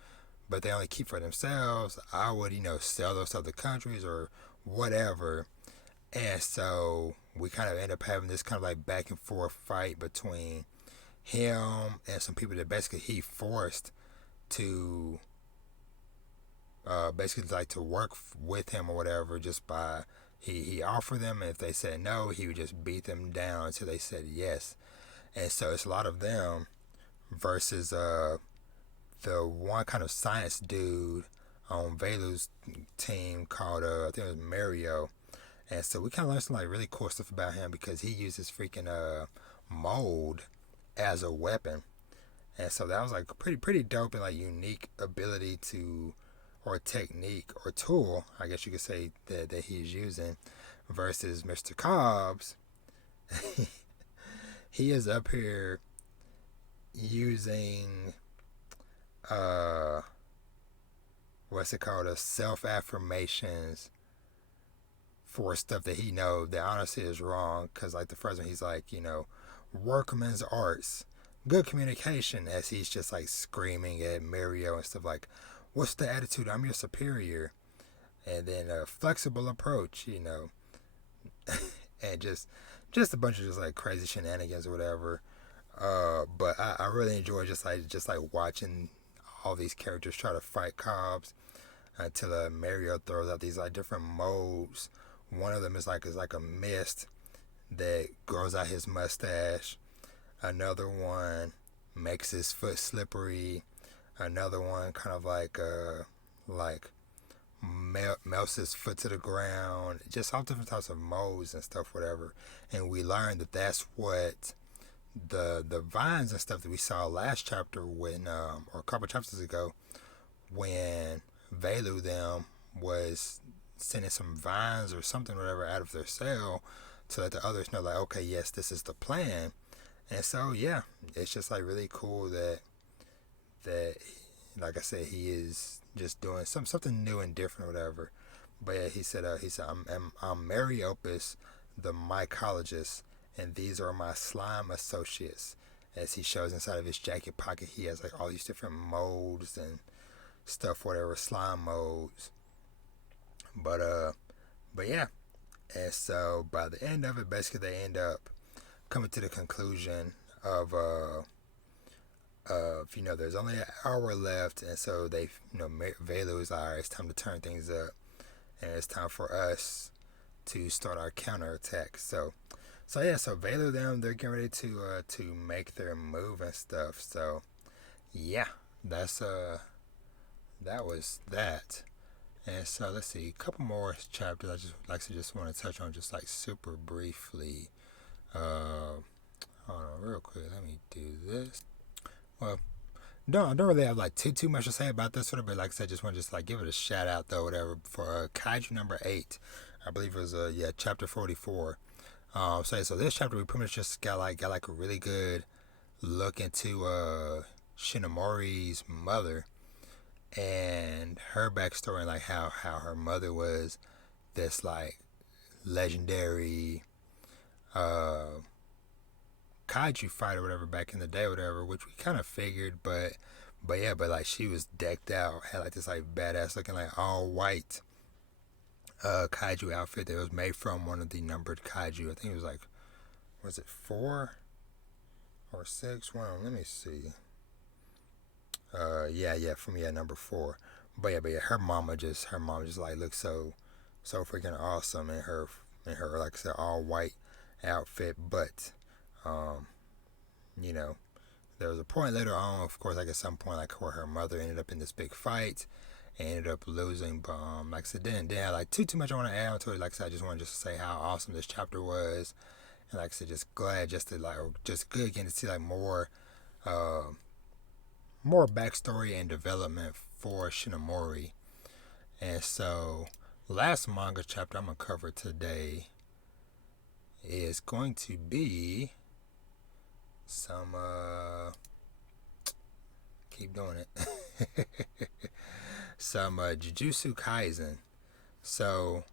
but they only keep for themselves. I would, sell those to other countries or whatever. And so we kind of end up having this kind of like back and forth fight between him and some people that basically he forced to basically like to work with him or whatever, just by he offered them, and if they said no, he would just beat them down until they said yes. And so it's a lot of them versus the one kind of science dude on Velu's team called I think it was Mario. And so we kind of learned some like really cool stuff about him, because he uses freaking mold as a weapon. And so that was like pretty dope and like unique ability to, or technique or tool, I guess you could say, that he's using, versus Mr. Cobbs. He is up here using what's it called, self-affirmations for stuff that he know that honestly is wrong. Because like the first one, he's like, workman's arts, good communication, as he's just like screaming at Mario and stuff like, what's the attitude, I'm your superior. And then a flexible approach, and just a bunch of just like crazy shenanigans or whatever. But I really enjoy just like watching all these characters try to fight Cobbs until Mario throws out these like different modes. One of them is like a mist that grows out his mustache. Another one makes his foot slippery. Another one kind of like melts his foot to the ground. Just all different types of modes and stuff, whatever. And we learned that that's what the vines and stuff that we saw last chapter when or a couple chapters ago, when Velu them was sending some vines or something, whatever, out of their cell to let the others know, like, okay, yes, this is the plan. And so yeah, it's just like really cool that like I said, he is just doing something new and different or whatever. But yeah, he said I'm Mariopus, the mycologist, and these are my slime associates. As he shows inside of his jacket pocket, he has like all these different molds and stuff, whatever, slime modes. But yeah, and so by the end of it, basically they end up coming to the conclusion of there's only an hour left, and so they, Velu is like, all right, it's time to turn things up, and it's time for us to start our counterattack. So Velu them, they're getting ready to make their move and stuff. So yeah, that was that. And so let's see, a couple more chapters I just want to touch on, just like super briefly. Hold on, real quick. Let me do this. Well, don't really have like too much to say about this one, but like I said, just want to just like give it a shout out though, whatever, for Kaiju number 8. I believe it was chapter 44. So this chapter we pretty much just got like a really good look into Shinomori's mother and her backstory, and like how her mother was this like legendary kaiju fighter, whatever, back in the day, whatever, which we kind of figured, but like she was decked out, had like this like badass looking like all white kaiju outfit that was made from one of the numbered kaiju. I think it was like, was it 4 or 6? Well, let me see. Number 4. But yeah, her mama just like looks so freaking awesome in her like I said all white outfit. But there was a point later on, of course, like at some point, like where her mother ended up in this big fight, and ended up losing. But like I said, didn't have like too much I want to add onto it. Like I said, I just wanted to say how awesome this chapter was, and like I said, just glad just good getting to see like more backstory and development for Shinomori. And so, last manga chapter I'm gonna cover today is going to be some keep doing it some Jujutsu Kaisen. So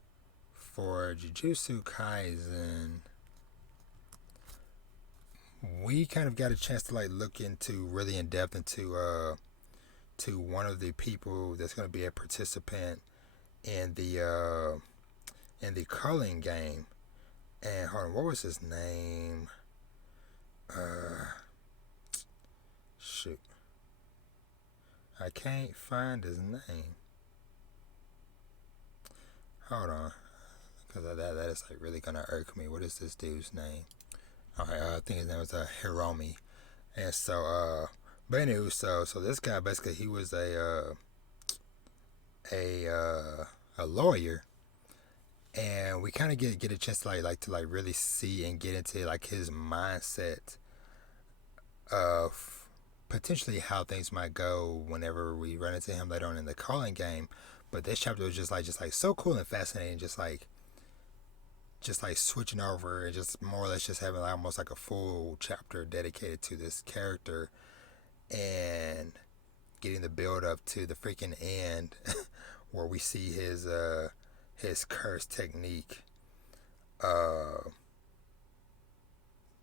for Jujutsu Kaisen, we kind of got a chance to like look into really in depth into to one of the people that's going to be a participant in the culling game. And hold on, what was his name? Shoot, I can't find his name. Hold on, because that is like really gonna irk me. What is this dude's name? Alright, I think his name was Hiromi. And so but anyway, so this guy basically, he was a lawyer, and we kind of get a chance to like really see and get into like his mindset of potentially how things might go whenever we run into him later on in the calling game. But this chapter was just like so cool and fascinating, just like switching over and just more or less just having like almost like a full chapter dedicated to this character, and getting the build up to the freaking end where we see his curse technique that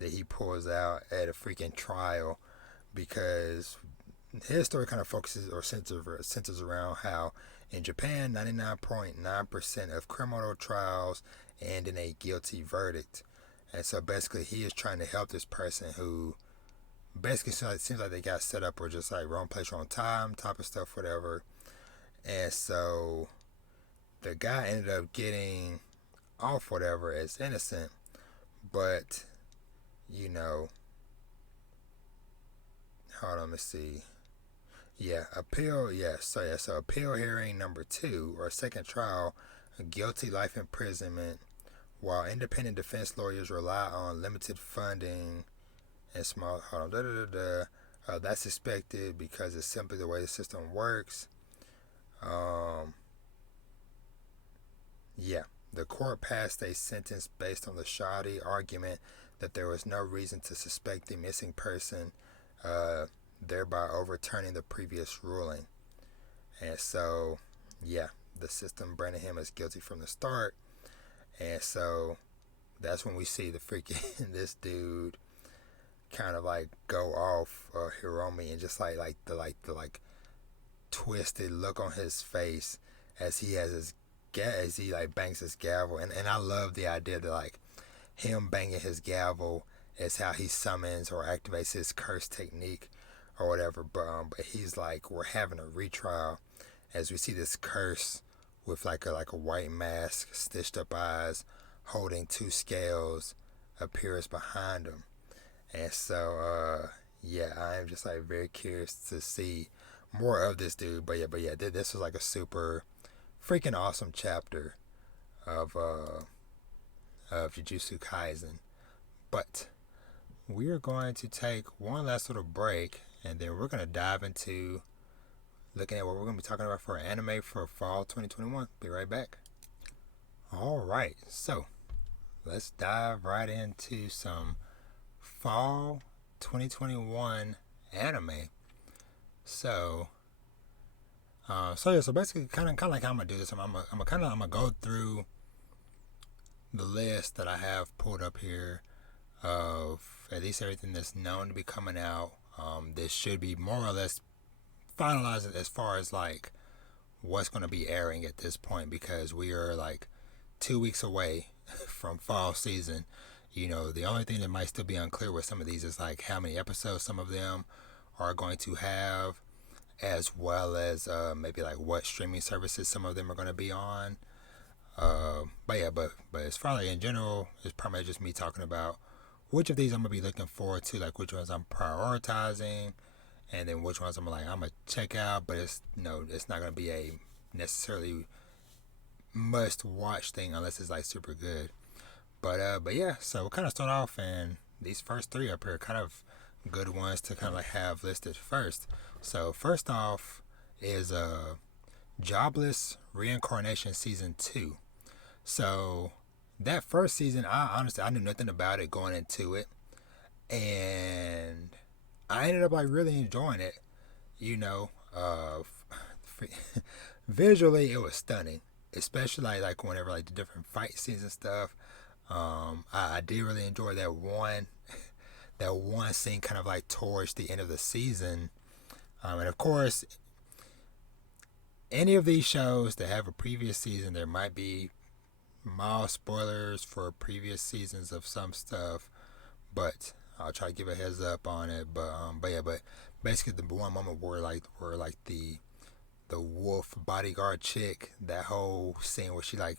he pulls out at a freaking trial, because his story kind of focuses or centers around how in Japan 99.9% of criminal trials end in a guilty verdict. And so basically he is trying to help this person who basically seems like they got set up or just like wrong place, wrong time type of stuff, whatever. And so the guy ended up getting off whatever as innocent, but hold on, let's see. So appeal hearing number 2 or second trial, guilty life imprisonment, while independent defense lawyers rely on limited funding and small. That's expected because it's simply the way the system works. The court passed a sentence based on the shoddy argument that there was no reason to suspect the missing person, thereby overturning the previous ruling. And so, the system branded him as guilty from the start. And so that's when we see the freaking this dude kind of like go off Hiromi, and just like the twisted look on his face as he like bangs his gavel. And I love the idea that like him banging his gavel is how he summons or activates his curse technique or whatever. But he's like, we're having a retrial as we see this curse with like a white mask, stitched up eyes, holding 2 scales appears behind him. And so I am just like very curious to see more of this dude. But this was like a super freaking awesome chapter of Jujutsu Kaisen. But we are going to take one last little break, and then we're going to dive into looking at what we're going to be talking about for anime for fall 2021. Be right back. All right, so let's dive right into some fall 2021 anime. So, so basically, kind of like how I'm gonna do this. I'm gonna go through the list that I have pulled up here of at least everything that's known to be coming out. This should be more or less finalized as far as like what's going to be airing at this point, because we are like 2 weeks away from fall season. You know, the only thing that might still be unclear with some of these is like how many episodes some of them are going to have, as well as maybe like what streaming services some of them are going to be on. But as far as like in general, it's probably just me talking about which of these I'm gonna be looking forward to, like which ones I'm prioritizing, and then which ones I'm gonna check out. But it's it's not gonna be a necessarily must watch thing unless it's like super good. But yeah, so we'll kind of start off, and these first three up here are kind of good ones to kind of like have listed first. So first off is Jobless Reincarnation Season 2. So that first season, I knew nothing about it going into it, and I ended up like really enjoying it. You know, visually it was stunning, especially like whenever like the different fight scenes and stuff. I did really enjoy that one scene kind of like towards the end of the season, and of course, any of these shows that have a previous season, there might be mild spoilers for previous seasons of some stuff, but I'll try to give a heads up on it. But basically the one moment where the wolf bodyguard chick, that whole scene where she like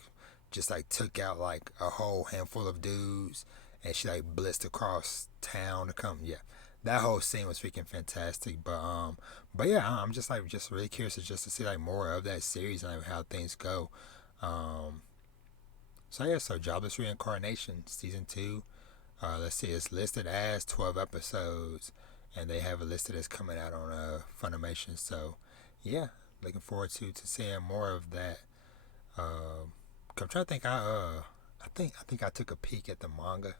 just like took out like a whole handful of dudes, and she like blitzed across town to come. Yeah, that whole scene was freaking fantastic. But yeah, I'm just really curious to see like more of that series and like how things go. So Jobless Reincarnation Season 2, let's see, it's listed as 12 episodes, and they have it listed as coming out on Funimation. So yeah, looking forward to seeing more of that. I'm trying to think, I think I took a peek at the manga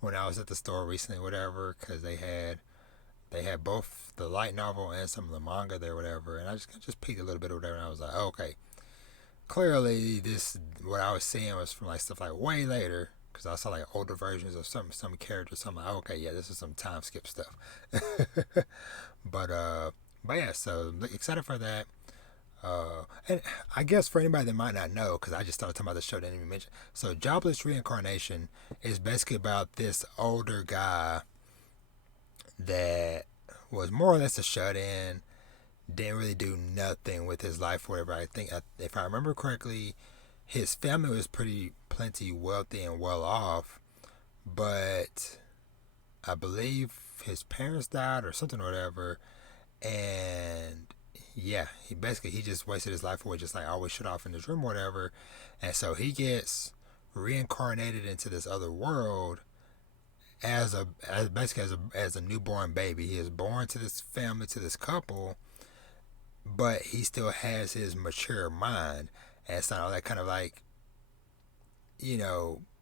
when I was at the store recently, whatever, because they had both the light novel and some of the manga there, whatever, and I just peeked a little bit or whatever, and I was like, oh, okay. Clearly, what I was seeing was from like stuff like way later, because I saw like older versions of some characters. So I'm like, okay, yeah, this is some time skip stuff. but yeah, so excited for that. And I guess for anybody that might not know, because I just started talking about the show, didn't even mention. So Jobless Reincarnation is basically about this older guy that was more or less a shut-in, didn't really do nothing with his life, whatever. I think, if I remember correctly, his family was plenty wealthy and well off, but I believe his parents died or something or whatever, and yeah, he just wasted his life away, just like always shut off in his room or whatever, and so he gets reincarnated into this other world as a newborn baby. He is born to this family, to this couple, but he still has his mature mind, and so that kind of like,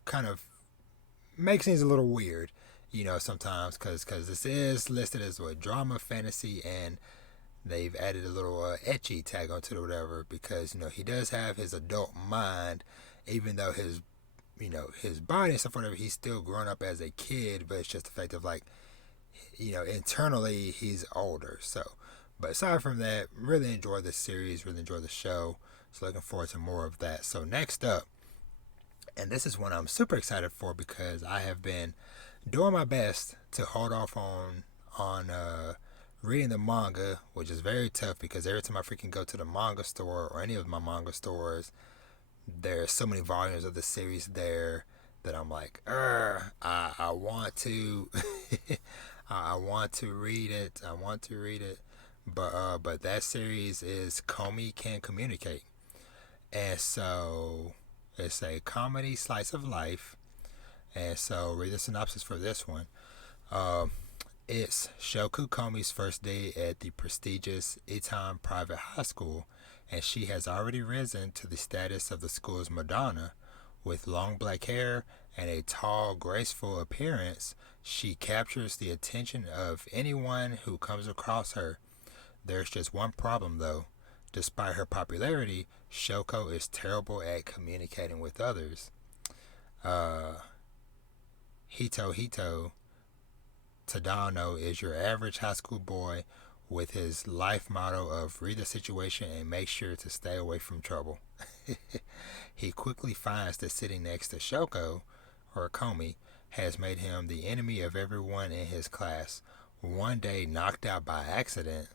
kind of makes things a little weird, sometimes, because this is listed as a drama, fantasy, and they've added a little etchy tag onto it or whatever, because he does have his adult mind, even though his body and stuff, whatever, he's still grown up as a kid, but it's just the fact of like, internally he's older. So, but aside from that, really enjoy the series, really enjoy the show. So looking forward to more of that. So next up, and this is one I'm super excited for, because I have been doing my best to hold off on reading the manga, which is very tough, because every time I freaking go to the manga store or any of my manga stores, there's so many volumes of the series there that I'm like, I want to I want to read it. But that series is Komi Can Communicate. And so it's a comedy slice of life. And so, read the synopsis for this one. Um, it's Shoku Komi's first day at the prestigious Eton Private High School, and she has already risen to the status of the school's Madonna. With long black hair and a tall, graceful appearance, she captures the attention of anyone who comes across her. There's just one problem, though. Despite her popularity, Shoko is terrible at communicating with others. Hito Tadano is your average high school boy with his life motto of read the situation and make sure to stay away from trouble. He quickly finds that sitting next to Shoko, or Komi, has made him the enemy of everyone in his class. One day, knocked out by accident,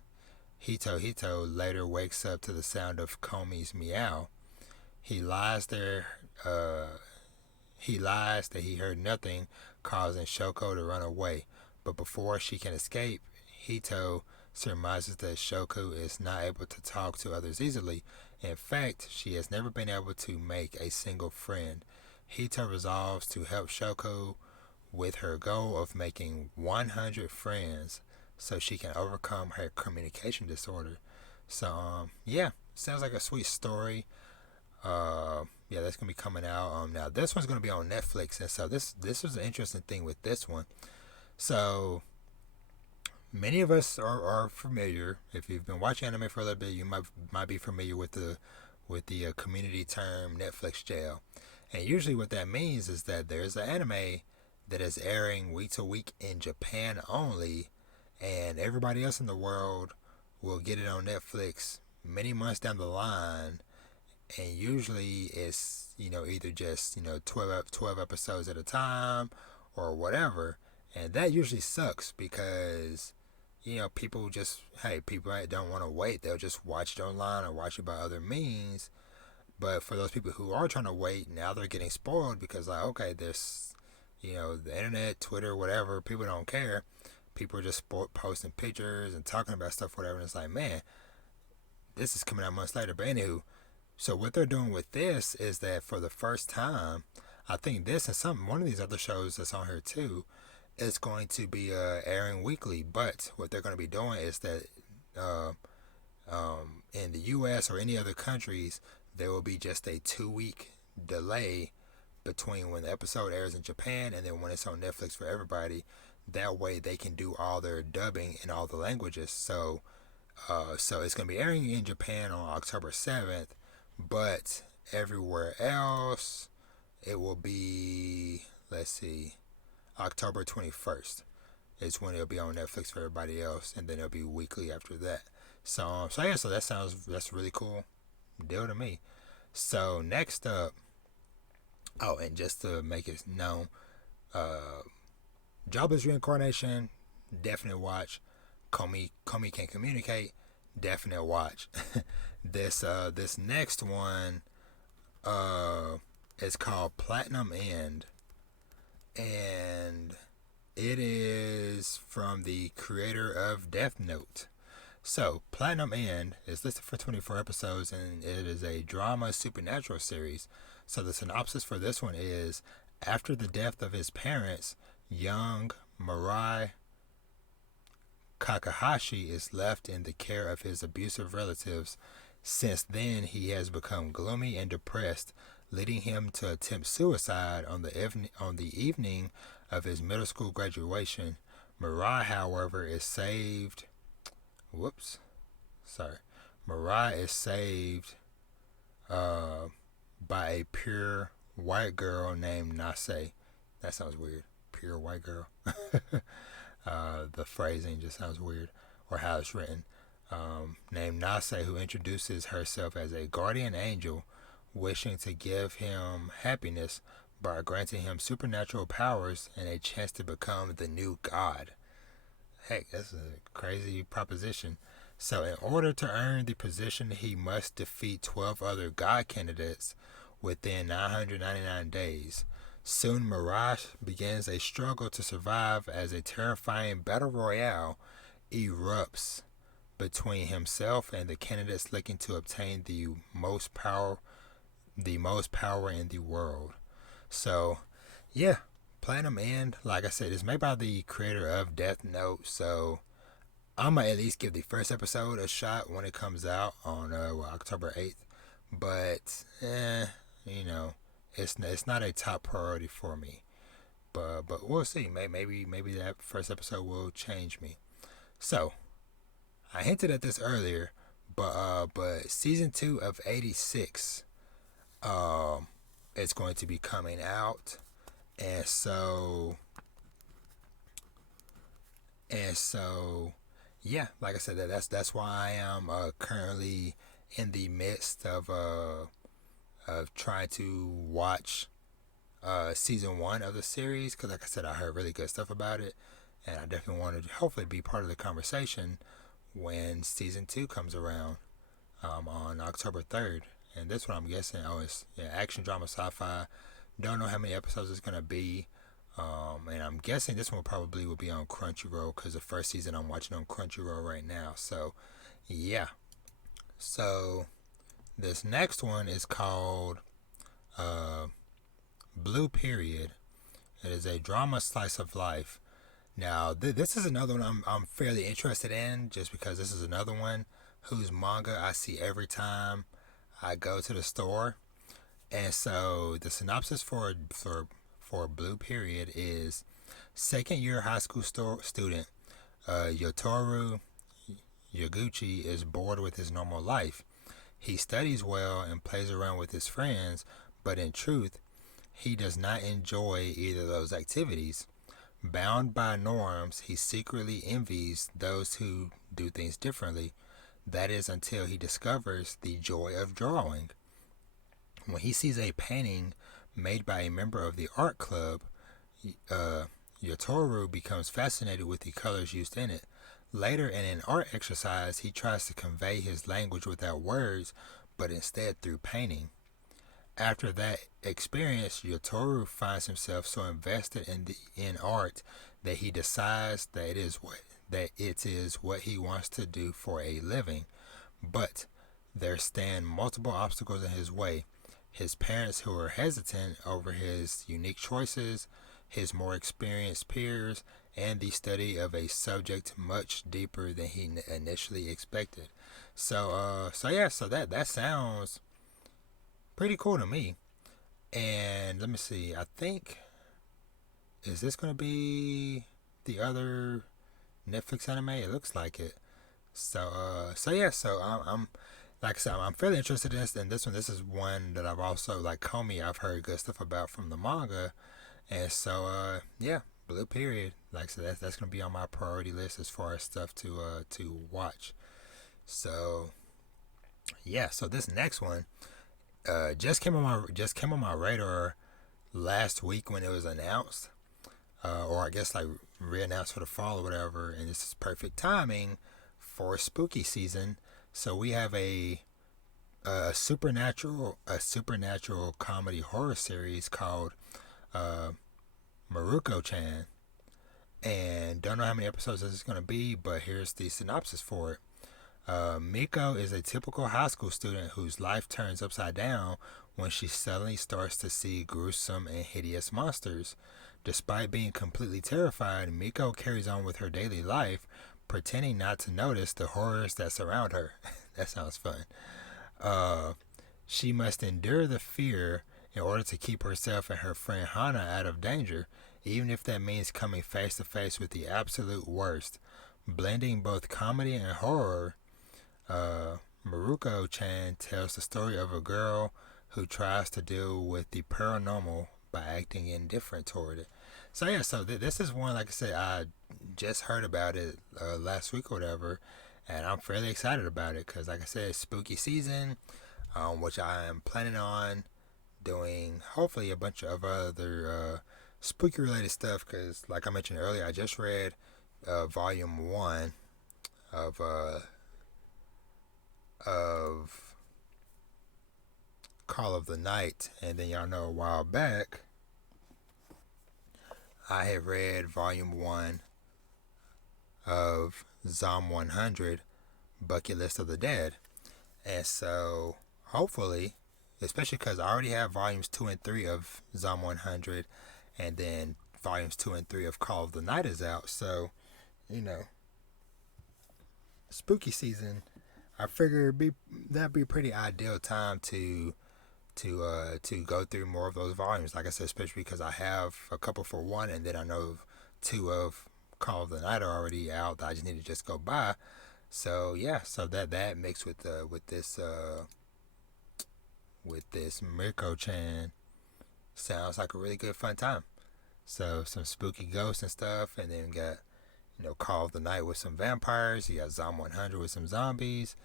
Hito later wakes up to the sound of Komi's meow. He lies that he heard nothing, causing Shoko to run away. But before she can escape, Hito surmises that Shoko is not able to talk to others easily. In fact, she has never been able to make a single friend. Hito resolves to help Shoko with her goal of making 100 friends so she can overcome her communication disorder. So, yeah, sounds like a sweet story. Yeah, that's gonna be coming out. Now this one's gonna be on Netflix, and so this was an interesting thing with this one. So many of us are familiar. If you've been watching anime for a little bit, you might be familiar with the community term Netflix jail. And usually what that means is that there's an anime that is airing week to week in Japan only, and everybody else in the world will get it on Netflix many months down the line. And usually it's, either just, 12 episodes at a time or whatever. And that usually sucks because, people don't want to wait. They'll just watch it online or watch it by other means. But for those people who are trying to wait, now they're getting spoiled because, there's, the internet, Twitter, whatever, people don't care. People are just posting pictures and talking about stuff, whatever. And it's like, man, this is coming out months later. But anywho, so what they're doing with this is that for the first time, I think this and one of these other shows that's on here too, is going to be airing weekly. But what they're going to be doing is that in the U.S. or any other countries, there will be just a 2-week delay between when the episode airs in Japan and then when it's on Netflix for everybody. That way they can do all their dubbing in all the languages. So it's going to be airing in Japan on October 7th, but everywhere else it will be, October 21st is when it'll be on Netflix for everybody else, and then it'll be weekly after that. So that's really cool deal to me. So next up, and just to make it known, Jobless Reincarnation, definite watch. Komi Can Communicate, definite watch. This next one is called Platinum End, and it is from the creator of Death Note. So Platinum End is listed for 24 episodes, and it is a drama supernatural series. So the synopsis for this one is: after the death of his parents, young Mirai Kakahashi is left in the care of his abusive relatives. Since then, he has become gloomy and depressed, leading him to attempt suicide on the evening of his middle school graduation. Mirai, however, is saved. Mirai is saved by a pure white girl named Nase. That sounds weird. Pure white girl. The phrasing just sounds weird, or how it's written. Named Nase, who introduces herself as a guardian angel, wishing to give him happiness by granting him supernatural powers and a chance to become the new god. Heck, that's a crazy proposition. So in order to earn the position, he must defeat 12 other god candidates within 999 days. Soon Mirage begins a struggle to survive as a terrifying battle royale erupts between himself and the candidates looking to obtain the most power in the world. So, yeah, Platinum End, like I said, is made by the creator of Death Note, so I'm gonna at least give the first episode a shot when it comes out on October 8th. But you know, it's not a top priority for me. But we'll see. Maybe that first episode will change me. So I hinted at this earlier, but season 2 of 86 it's going to be coming out, and so yeah, like I said, that's why I am currently in the midst of trying to watch season 1 of the series, because like I said, I heard really good stuff about it, and I definitely wanted to hopefully be part of the conversation when season 2 comes around on October 3rd. And this one I'm guessing, it's action drama sci-fi. Don't know how many episodes it's gonna be. And I'm guessing this one probably will be on Crunchyroll, because the first season I'm watching on Crunchyroll right now. So yeah. So this next one is called Blue Period. It is a drama slice of life. Now this is another one I'm fairly interested in, just because this is another one whose manga I see every time I go to the store. And so the synopsis for Blue Period is: second year high school student Yotoru Yaguchi is bored with his normal life. He studies well and plays around with his friends, but in truth, he does not enjoy either of those activities. Bound by norms, he secretly envies those who do things differently. That is until he discovers the joy of drawing. When he sees a painting made by a member of the art club, Yotoru becomes fascinated with the colors used in it. Later, in an art exercise, he tries to convey his language without words, but instead through painting. After that experience, Yotoru finds himself so invested in art that he decides that it is what he wants to do for a living. But there stand multiple obstacles in his way. His parents, who are hesitant over his unique choices, his more experienced peers, and the study of a subject much deeper than he initially expected. So that sounds pretty cool to me. And let me see. I think, is this going to be the other Netflix anime? It looks like it. So I'm like I said, I'm fairly interested in this. And this one, this is one that I've also, like Comey, I've heard good stuff about from the manga. And so Blue Period, like I said, that's gonna be on my priority list as far as stuff to watch. So yeah, so this next one just came on my radar last week when it was announced, or I guess like re-announced for the fall or whatever. And this is perfect timing for spooky season. So we have a supernatural comedy horror series called Maruko-chan, and don't know how many episodes this is going to be, but here's the synopsis for it. Miko is a typical high school student whose life turns upside down when she suddenly starts to see gruesome and hideous monsters. Despite being completely terrified, Miko carries on with her daily life, pretending not to notice the horrors that surround her. That sounds fun. She must endure the fear in order to keep herself and her friend Hana out of danger, even if that means coming face to face with the absolute worst. Blending both comedy and horror, Maruko-chan tells the story of a girl who tries to deal with the paranormal by acting indifferent toward it. So yeah, this is one, like I said, I just heard about it last week or whatever, and I'm fairly excited about it because, like I said, it's spooky season, which I am planning on doing hopefully a bunch of other spooky related stuff, because like I mentioned earlier, I just read volume 1 of Call of the Night, and then y'all know a while back I had read volume 1 of Zom 100, Bucket List of the Dead. And so hopefully, especially because I already have volumes 2 and 3 of Zom 100, and then volumes 2 and 3 of Call of the Night is out. So, you know, spooky season, I figure that'd be a pretty ideal time to go through more of those volumes. Like I said, especially because I have a couple for one, and then I know 2 of Call of the Night are already out that I just need to just go buy. So yeah, so that mixed with this Mirko-chan sounds like a really good fun time. So some spooky ghosts and stuff, and then got Call of the Night with some vampires. You got Zom 100 with some zombies.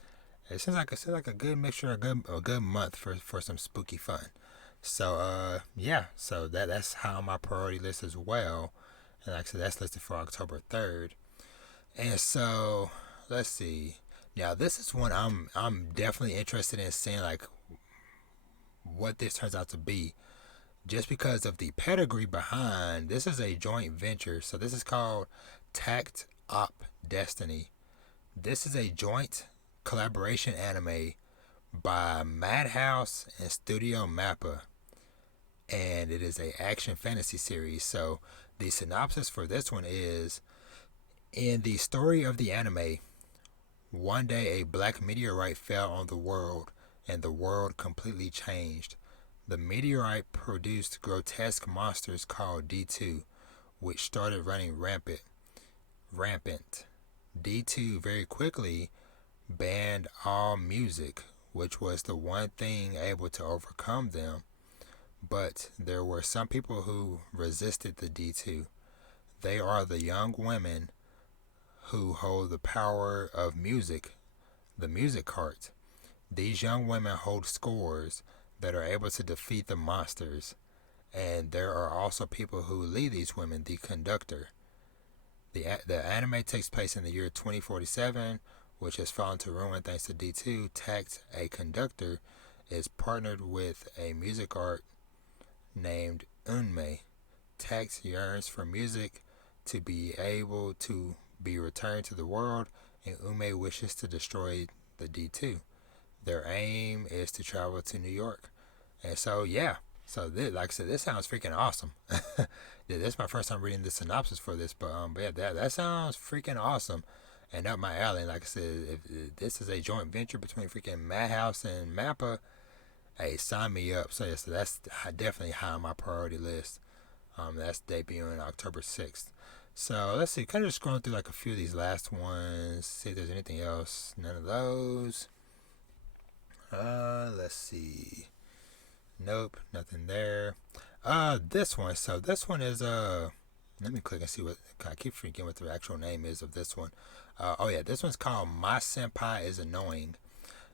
It seems like a good mixture, a good month for some spooky fun. So yeah, so that's high on my priority list as well. And like I said, that's listed for October 3rd. And so let's see. Now this is one I'm definitely interested in seeing like what this turns out to be, just because of the pedigree behind. This is a joint venture. So this is called Tact Op Destiny. This is a joint collaboration anime by Madhouse and Studio Mappa, and it is a action fantasy series. So the synopsis for this one is: in the story of the anime, one day a black meteorite fell on the world, and the world completely changed. The meteorite produced grotesque monsters called D2, which started running rampant. D2 very quickly banned all music, which was the one thing able to overcome them. But there were some people who resisted the D2. They are the young women who hold the power of music, the music cart. These young women hold scores that are able to defeat the monsters, and there are also people who lead these women, the conductor. The anime takes place in the year 2047, which has fallen to ruin thanks to D2. Tact, a conductor, is partnered with a music art named Unmei. Tact yearns for music to be able to be returned to the world, and Unmei wishes to destroy the D2. Their aim is to travel to New York. And so, yeah. So, like I said, this sounds freaking awesome. This is my first time reading the synopsis for this. But yeah, that sounds freaking awesome. And up my alley. Like I said, if this is a joint venture between freaking Madhouse and Mappa, hey, sign me up. So, yeah, so that's definitely high on my priority list. That's debuting October 6th. So, let's see. Kind of just scrolling through like a few of these last ones. See if there's anything else. None of those. Let's see. Nope, nothing there. This one. So this one is let me click and see what. I keep forgetting what the actual name is of this one. Oh yeah, this one's called My Senpai is Annoying.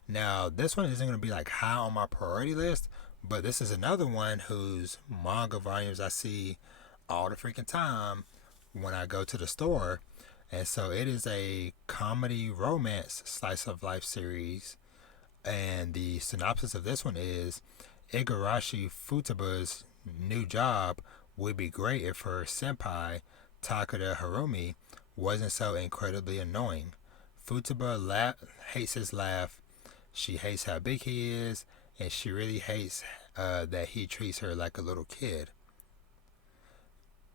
Now this one isn't gonna be like high on my priority list, but this is another one whose manga volumes I see all the freaking time when I go to the store, and so it is a comedy romance slice of life series. And the synopsis of this one is: Igarashi Futaba's new job would be great if her senpai, Takeda Harumi, wasn't so incredibly annoying. Futaba hates his laugh, she hates how big he is, and she really hates that he treats her like a little kid.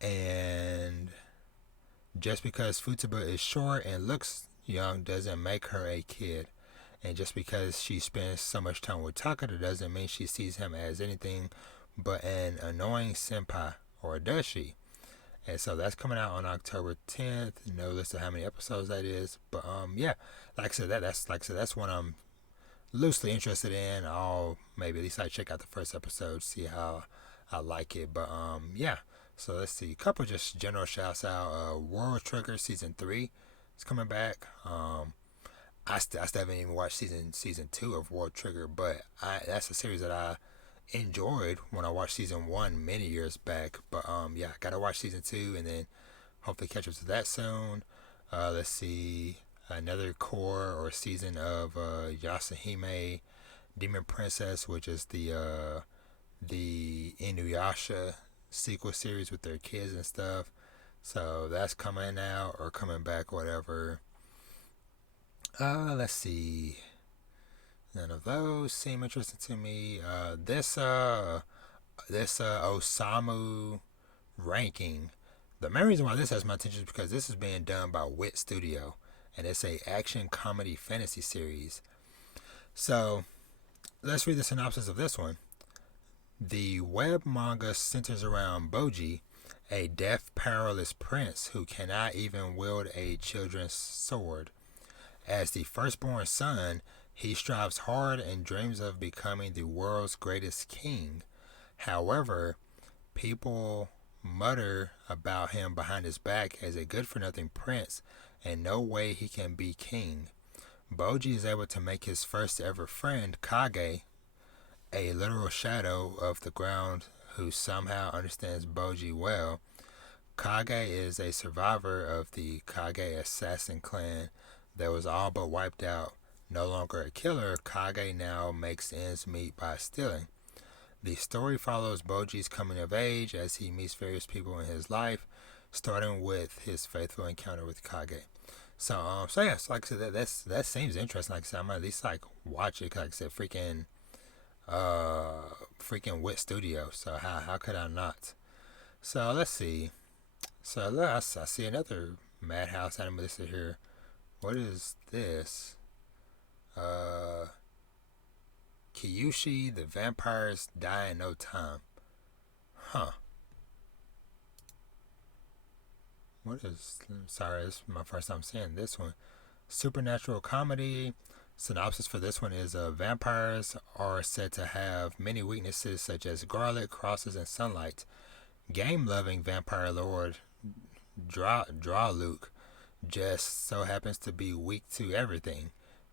And just because Futaba is short and looks young doesn't make her a kid. And just because she spends so much time with Takeda doesn't mean she sees him as anything but an annoying senpai, or does she? And so that's coming out on October 10th. No list of how many episodes that is, but yeah, like I said, that's one I'm loosely interested in. I'll maybe at least I check out the first episode, see how I like it. But yeah. So let's see, a couple just general shouts out. World Trigger season 3 is coming back. I still haven't even watched season 2 of World Trigger, but that's a series that I enjoyed when I watched season 1 many years back. But yeah, I gotta watch season 2 and then hopefully catch up to that soon. Let's see, another core or season of Yasahime Demon Princess, which is the Inuyasha sequel series with their kids and stuff. So that's coming out or coming back, whatever. Let's see. None of those seem interesting to me. This Osamu ranking. The main reason why this has my attention is because this is being done by Wit Studio, and it's a action comedy fantasy series. So let's read the synopsis of this one. The web manga centers around Boji, a deaf, powerless prince who cannot even wield a children's sword. As the firstborn son, he strives hard and dreams of becoming the world's greatest king. However, people mutter about him behind his back as a good-for-nothing prince, and no way he can be king. Boji is able to make his first ever friend, Kage, a literal shadow of the ground who somehow understands Boji well. Kage is a survivor of the Kage assassin clan that was all but wiped out. No longer a killer, Kage now makes ends meet by stealing. The story follows Boji's coming of age as he meets various people in his life, starting with his faithful encounter with Kage. So yes, like I said, that seems interesting. Like I said, I'm at least like watch it. Like I said, freaking Wit Studio. So how could I not? So let's see. So I see another Madhouse anime listed here. What is this? Kyushi, the vampires die in no time. Huh. What is... Sorry, this is my first time seeing this one. Supernatural comedy. Synopsis for this one is vampires are said to have many weaknesses such as garlic, crosses, and sunlight. Game-loving vampire lord Luke just so happens to be weak to everything.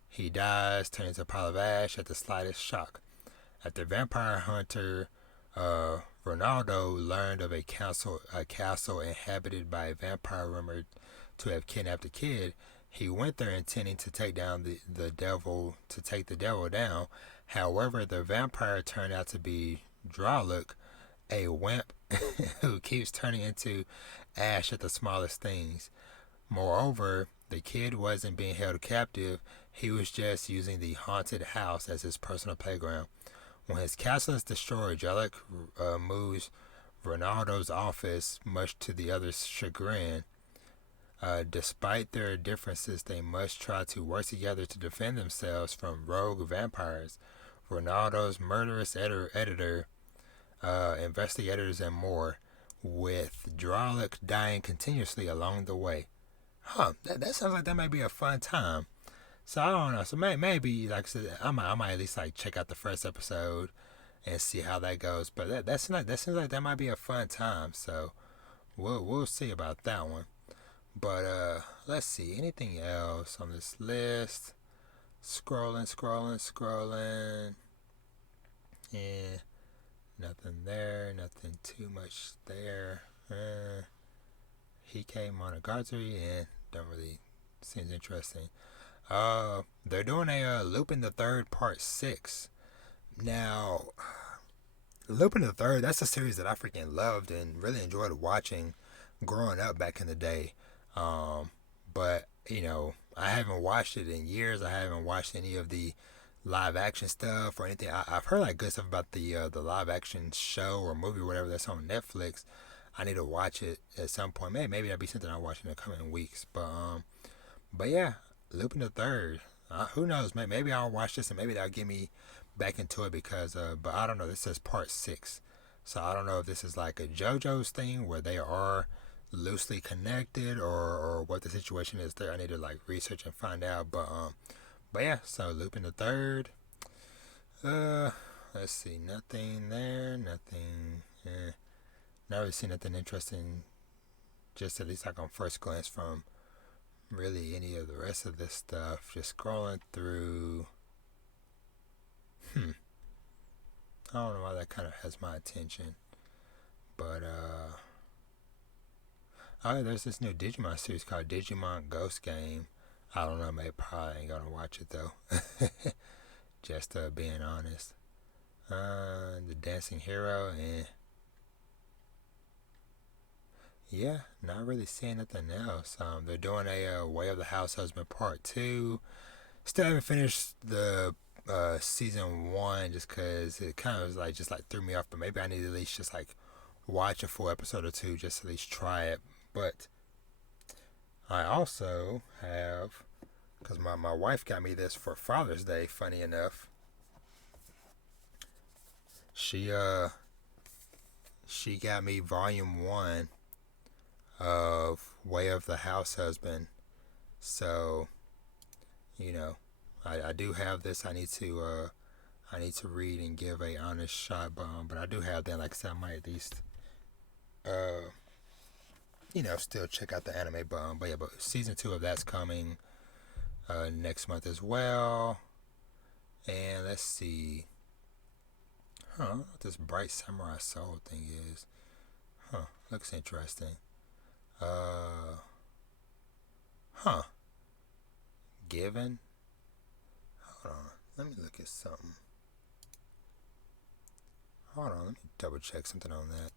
He dies, turning into a pile of ash at the slightest shock. After vampire hunter Ronaldo learned of a castle inhabited by a vampire rumored to have kidnapped a kid, he went there intending to take down the devil down. However, the vampire turned out to be Draluk, a wimp who keeps turning into ash at the smallest things. Moreover, the kid wasn't being held captive, he was just using the haunted house as his personal playground. When his castle is destroyed, Draluk moves Ronaldo's office, much to the other's chagrin. Despite their differences, they must try to work together to defend themselves from rogue vampires, Ronaldo's murderous editor, investigators, and more, with Draluk dying continuously along the way. That sounds like that might be a fun time. So I don't know. So maybe like I said, I might at least like check out the first episode and see how that goes. But that seems like that might be a fun time. So we'll see about that one. But let's see, anything else on this list? Scrolling. Yeah, nothing there. Nothing too much there. Hike Monogatari, and don't really seems interesting. They're doing a Lupin the Third Part 6. Now, Lupin the Third, that's a series that I freaking loved and really enjoyed watching growing up back in the day. But, you know, I haven't watched it in years. I haven't watched any of the live action stuff or anything. I've heard like good stuff about the live action show or movie or whatever that's on Netflix. I need to watch it at some point. Maybe that'll be something I'll watch in the coming weeks. But yeah, Lupin the Third. Who knows? Maybe I'll watch this and maybe that'll get me back into it because. But I don't know. This says Part 6, so I don't know if this is like a JoJo's thing where they are loosely connected or what the situation is there. I need to like research and find out. But yeah. So Lupin the Third. Let's see. Nothing there. Nothing. Not really seen nothing interesting, just at least like on first glance from really any of the rest of this stuff. Just scrolling through. I don't know why that kind of has my attention. But, there's this new Digimon series called Digimon Ghost Game. I don't know, maybe probably ain't gonna watch it though. Just being honest. The Dancing Hero, and yeah, not really seeing nothing else. They're doing a Way of the House Husband Part 2. Still haven't finished the season 1 just because it kind of was like just like threw me off. But maybe I need to at least just like watch a full episode or two just at least try it But I also have, because my wife got me this for Father's Day, funny enough. She got me volume 1 of Way of the House Husband. So, I do have this. I need to read and give a honest shot, but I do have that. Like I said, I might at least still check out the anime. But season 2 of that's coming next month as well. And let's see. I don't know what this Bright Samurai Soul thing is. Looks interesting. Given. Hold on. Let me look at something. Hold on. Let me double check something on that.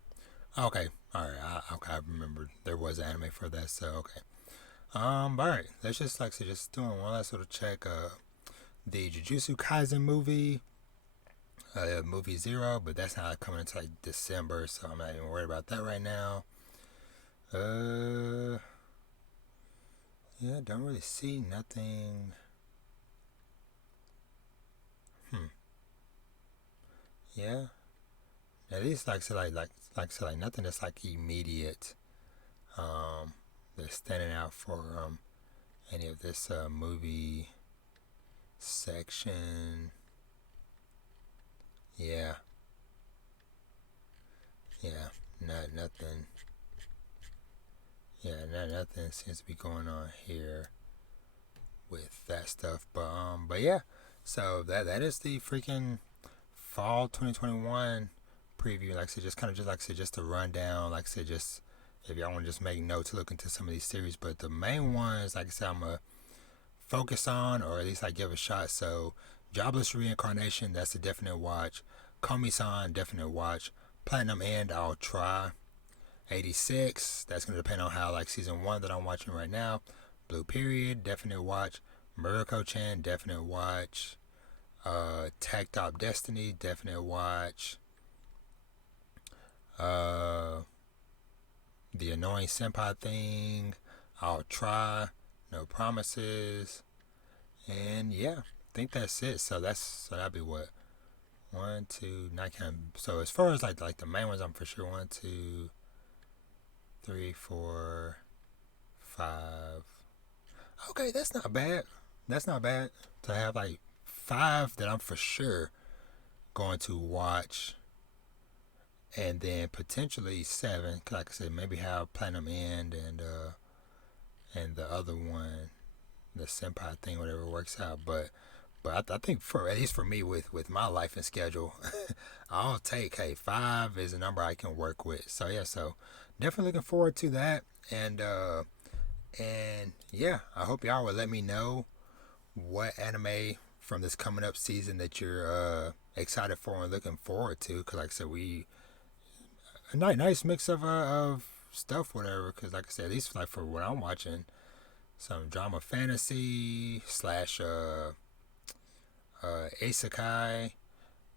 Okay. Alright. I remembered there was an anime for that, so okay. Alright. Let's just just doing one last little check. The Jujutsu Kaisen movie. Movie 0, but that's not coming until like December, so I'm not even worried about that right now. Yeah, don't really see nothing. Yeah. At least like nothing that's like immediate. That's standing out for any of this movie section. Yeah. Nothing. Yeah, nothing seems to be going on here with that stuff. But yeah. So that is the freaking fall 2021 preview. Like I said, just a rundown. Like I said, just if y'all want to just make notes to look into some of these series. But the main ones, like I said, I'm gonna focus on, or at least give a shot. So Jobless Reincarnation, that's a definite watch. Komi-san, definite watch. Platinum End, I'll try. 86, that's going to depend on how season 1 that I'm watching right now. Blue Period, definite watch. Murako-chan, definite watch. Tag Top Destiny, definite watch. The Annoying Senpai Thing, I'll try. No Promises. And yeah, I think that's it. So that'd be what? 1, 2, not counting. So as far as like the main ones, I'm for sure 1, 2, 3, 4, 5. Okay, that's not bad. That's not bad to have 5 that I'm for sure going to watch, and then potentially 7. Cause like I said, maybe have Platinum End and the other one, the Senpai Thing, whatever works out. But I think at least for me with my life and schedule, I'll take 5 is a number I can work with. So yeah, so definitely looking forward to that. And yeah, I hope y'all will let me know what anime from this coming up season that you're excited for and looking forward to. Cause like I said, a nice mix of stuff, whatever. Cause like I said, at least for what I'm watching, some drama fantasy / isekai,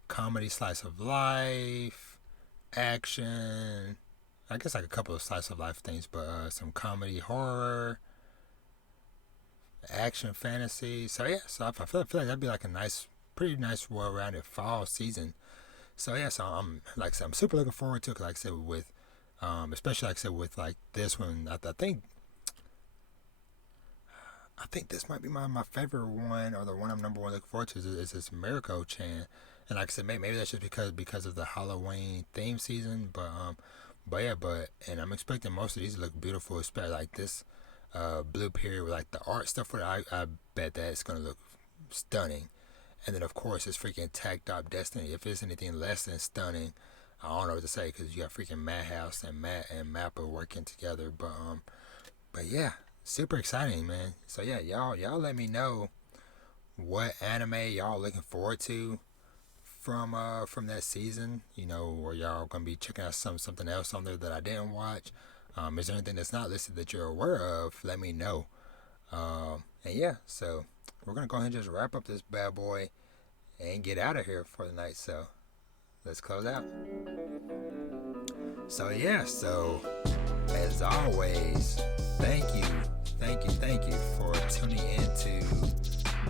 comedy slice of life, action. I guess a couple of slice of life things, but some comedy, horror, action, fantasy. So yeah, so I feel like that'd be a pretty nice, well-rounded fall season. So yeah, so I'm super looking forward to it. Cause like I said, with especially with this one, I think this might be my favorite one, or the one I'm number 1 looking forward to is this Miracle-chan. And like I said, maybe that's just because of the Halloween theme season. But I'm expecting most of these to look beautiful, especially this Blue Period with the art stuff. I bet that it's gonna look stunning. And then of course it's freaking Tag Top Destiny. If it's anything less than stunning, I don't know what to say, because you got freaking Madhouse and Mappa working together. But yeah, super exciting, man. So yeah, y'all let me know what anime y'all looking forward to from that season. Or y'all gonna be checking out something else on there that I didn't watch. Is there anything that's not listed that you're aware of? Let me know. And yeah, so we're gonna go ahead and just wrap up this bad boy and get out of here for the night. So let's close out. So yeah, as always, thank you for tuning into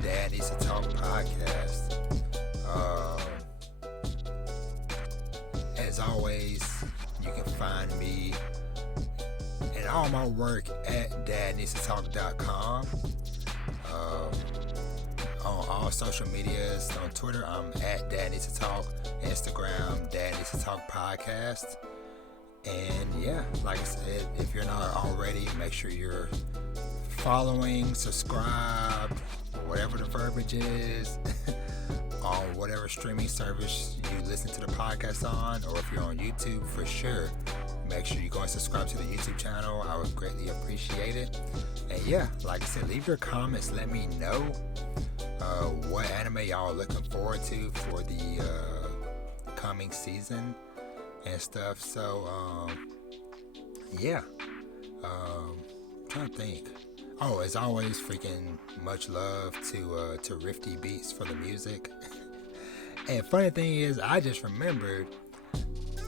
Dad Needs to Talk podcast. As always, you can find me and all my work at dadneedstotalk.com. On all social medias, on Twitter, I'm at Dad Needs to Talk, Instagram, Dad Needs to Talk podcast. And yeah, like I said, if you're not already, make sure you're following, subscribed, whatever the verbiage is, on whatever streaming service you listen to the podcast on, or if you're on YouTube, for sure, make sure you go and subscribe to the YouTube channel. I would greatly appreciate it. And yeah, like I said, leave your comments. Let me know what anime y'all are looking forward to for the coming season and stuff. So yeah, trying to think. Oh, as always, freaking much love to RiftiBeats for the music. And funny thing is, I just remembered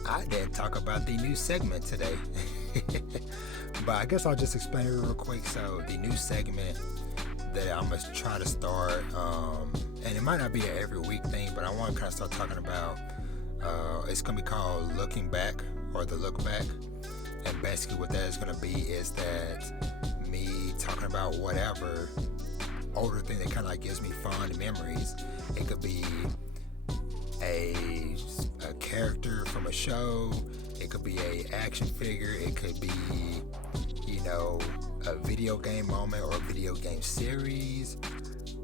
I didn't talk about the new segment today. But I guess I'll just explain it real quick. So the new segment that I'm going to try to start, and it might not be an every week thing, but I want to kind of start talking about, it's going to be called Looking Back, or The Look Back. And basically what that is going to be is that me talking about whatever older thing that kind of like gives me fond memories. It could be a character from a show, it could be a action figure, it could be, a video game moment or a video game series,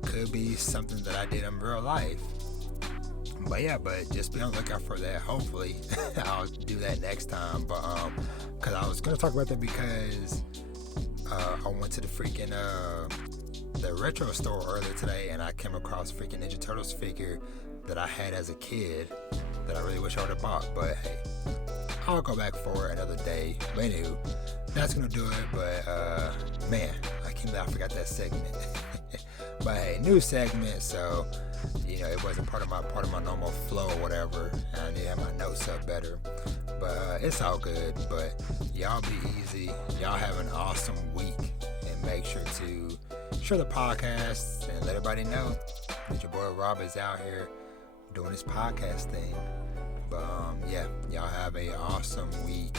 could be something that I did in real life. But yeah, just be on the lookout for that. Hopefully I'll do that next time. But because I was gonna talk about that because I went to the freaking the retro store earlier today, and I came across freaking Ninja Turtles figure that I had as a kid that I really wish I would have bought. But hey, I'll go back for it another day. But anyway, that's gonna do it. But man, I forgot that segment. But hey, new segment, so it wasn't part of my normal flow or whatever. I need to have my notes up better. But it's all good. But y'all be easy. Y'all have an awesome week, and make sure to share the podcast and let everybody know that your boy Rob is out here doing this podcast thing. But yeah, y'all have a awesome week.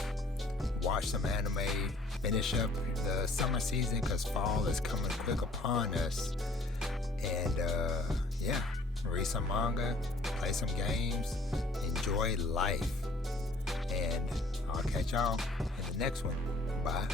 Watch some anime, finish up the summer season because fall is coming quick upon us. And yeah, read some manga, play some games, enjoy life. And I'll catch y'all in the next one. Bye.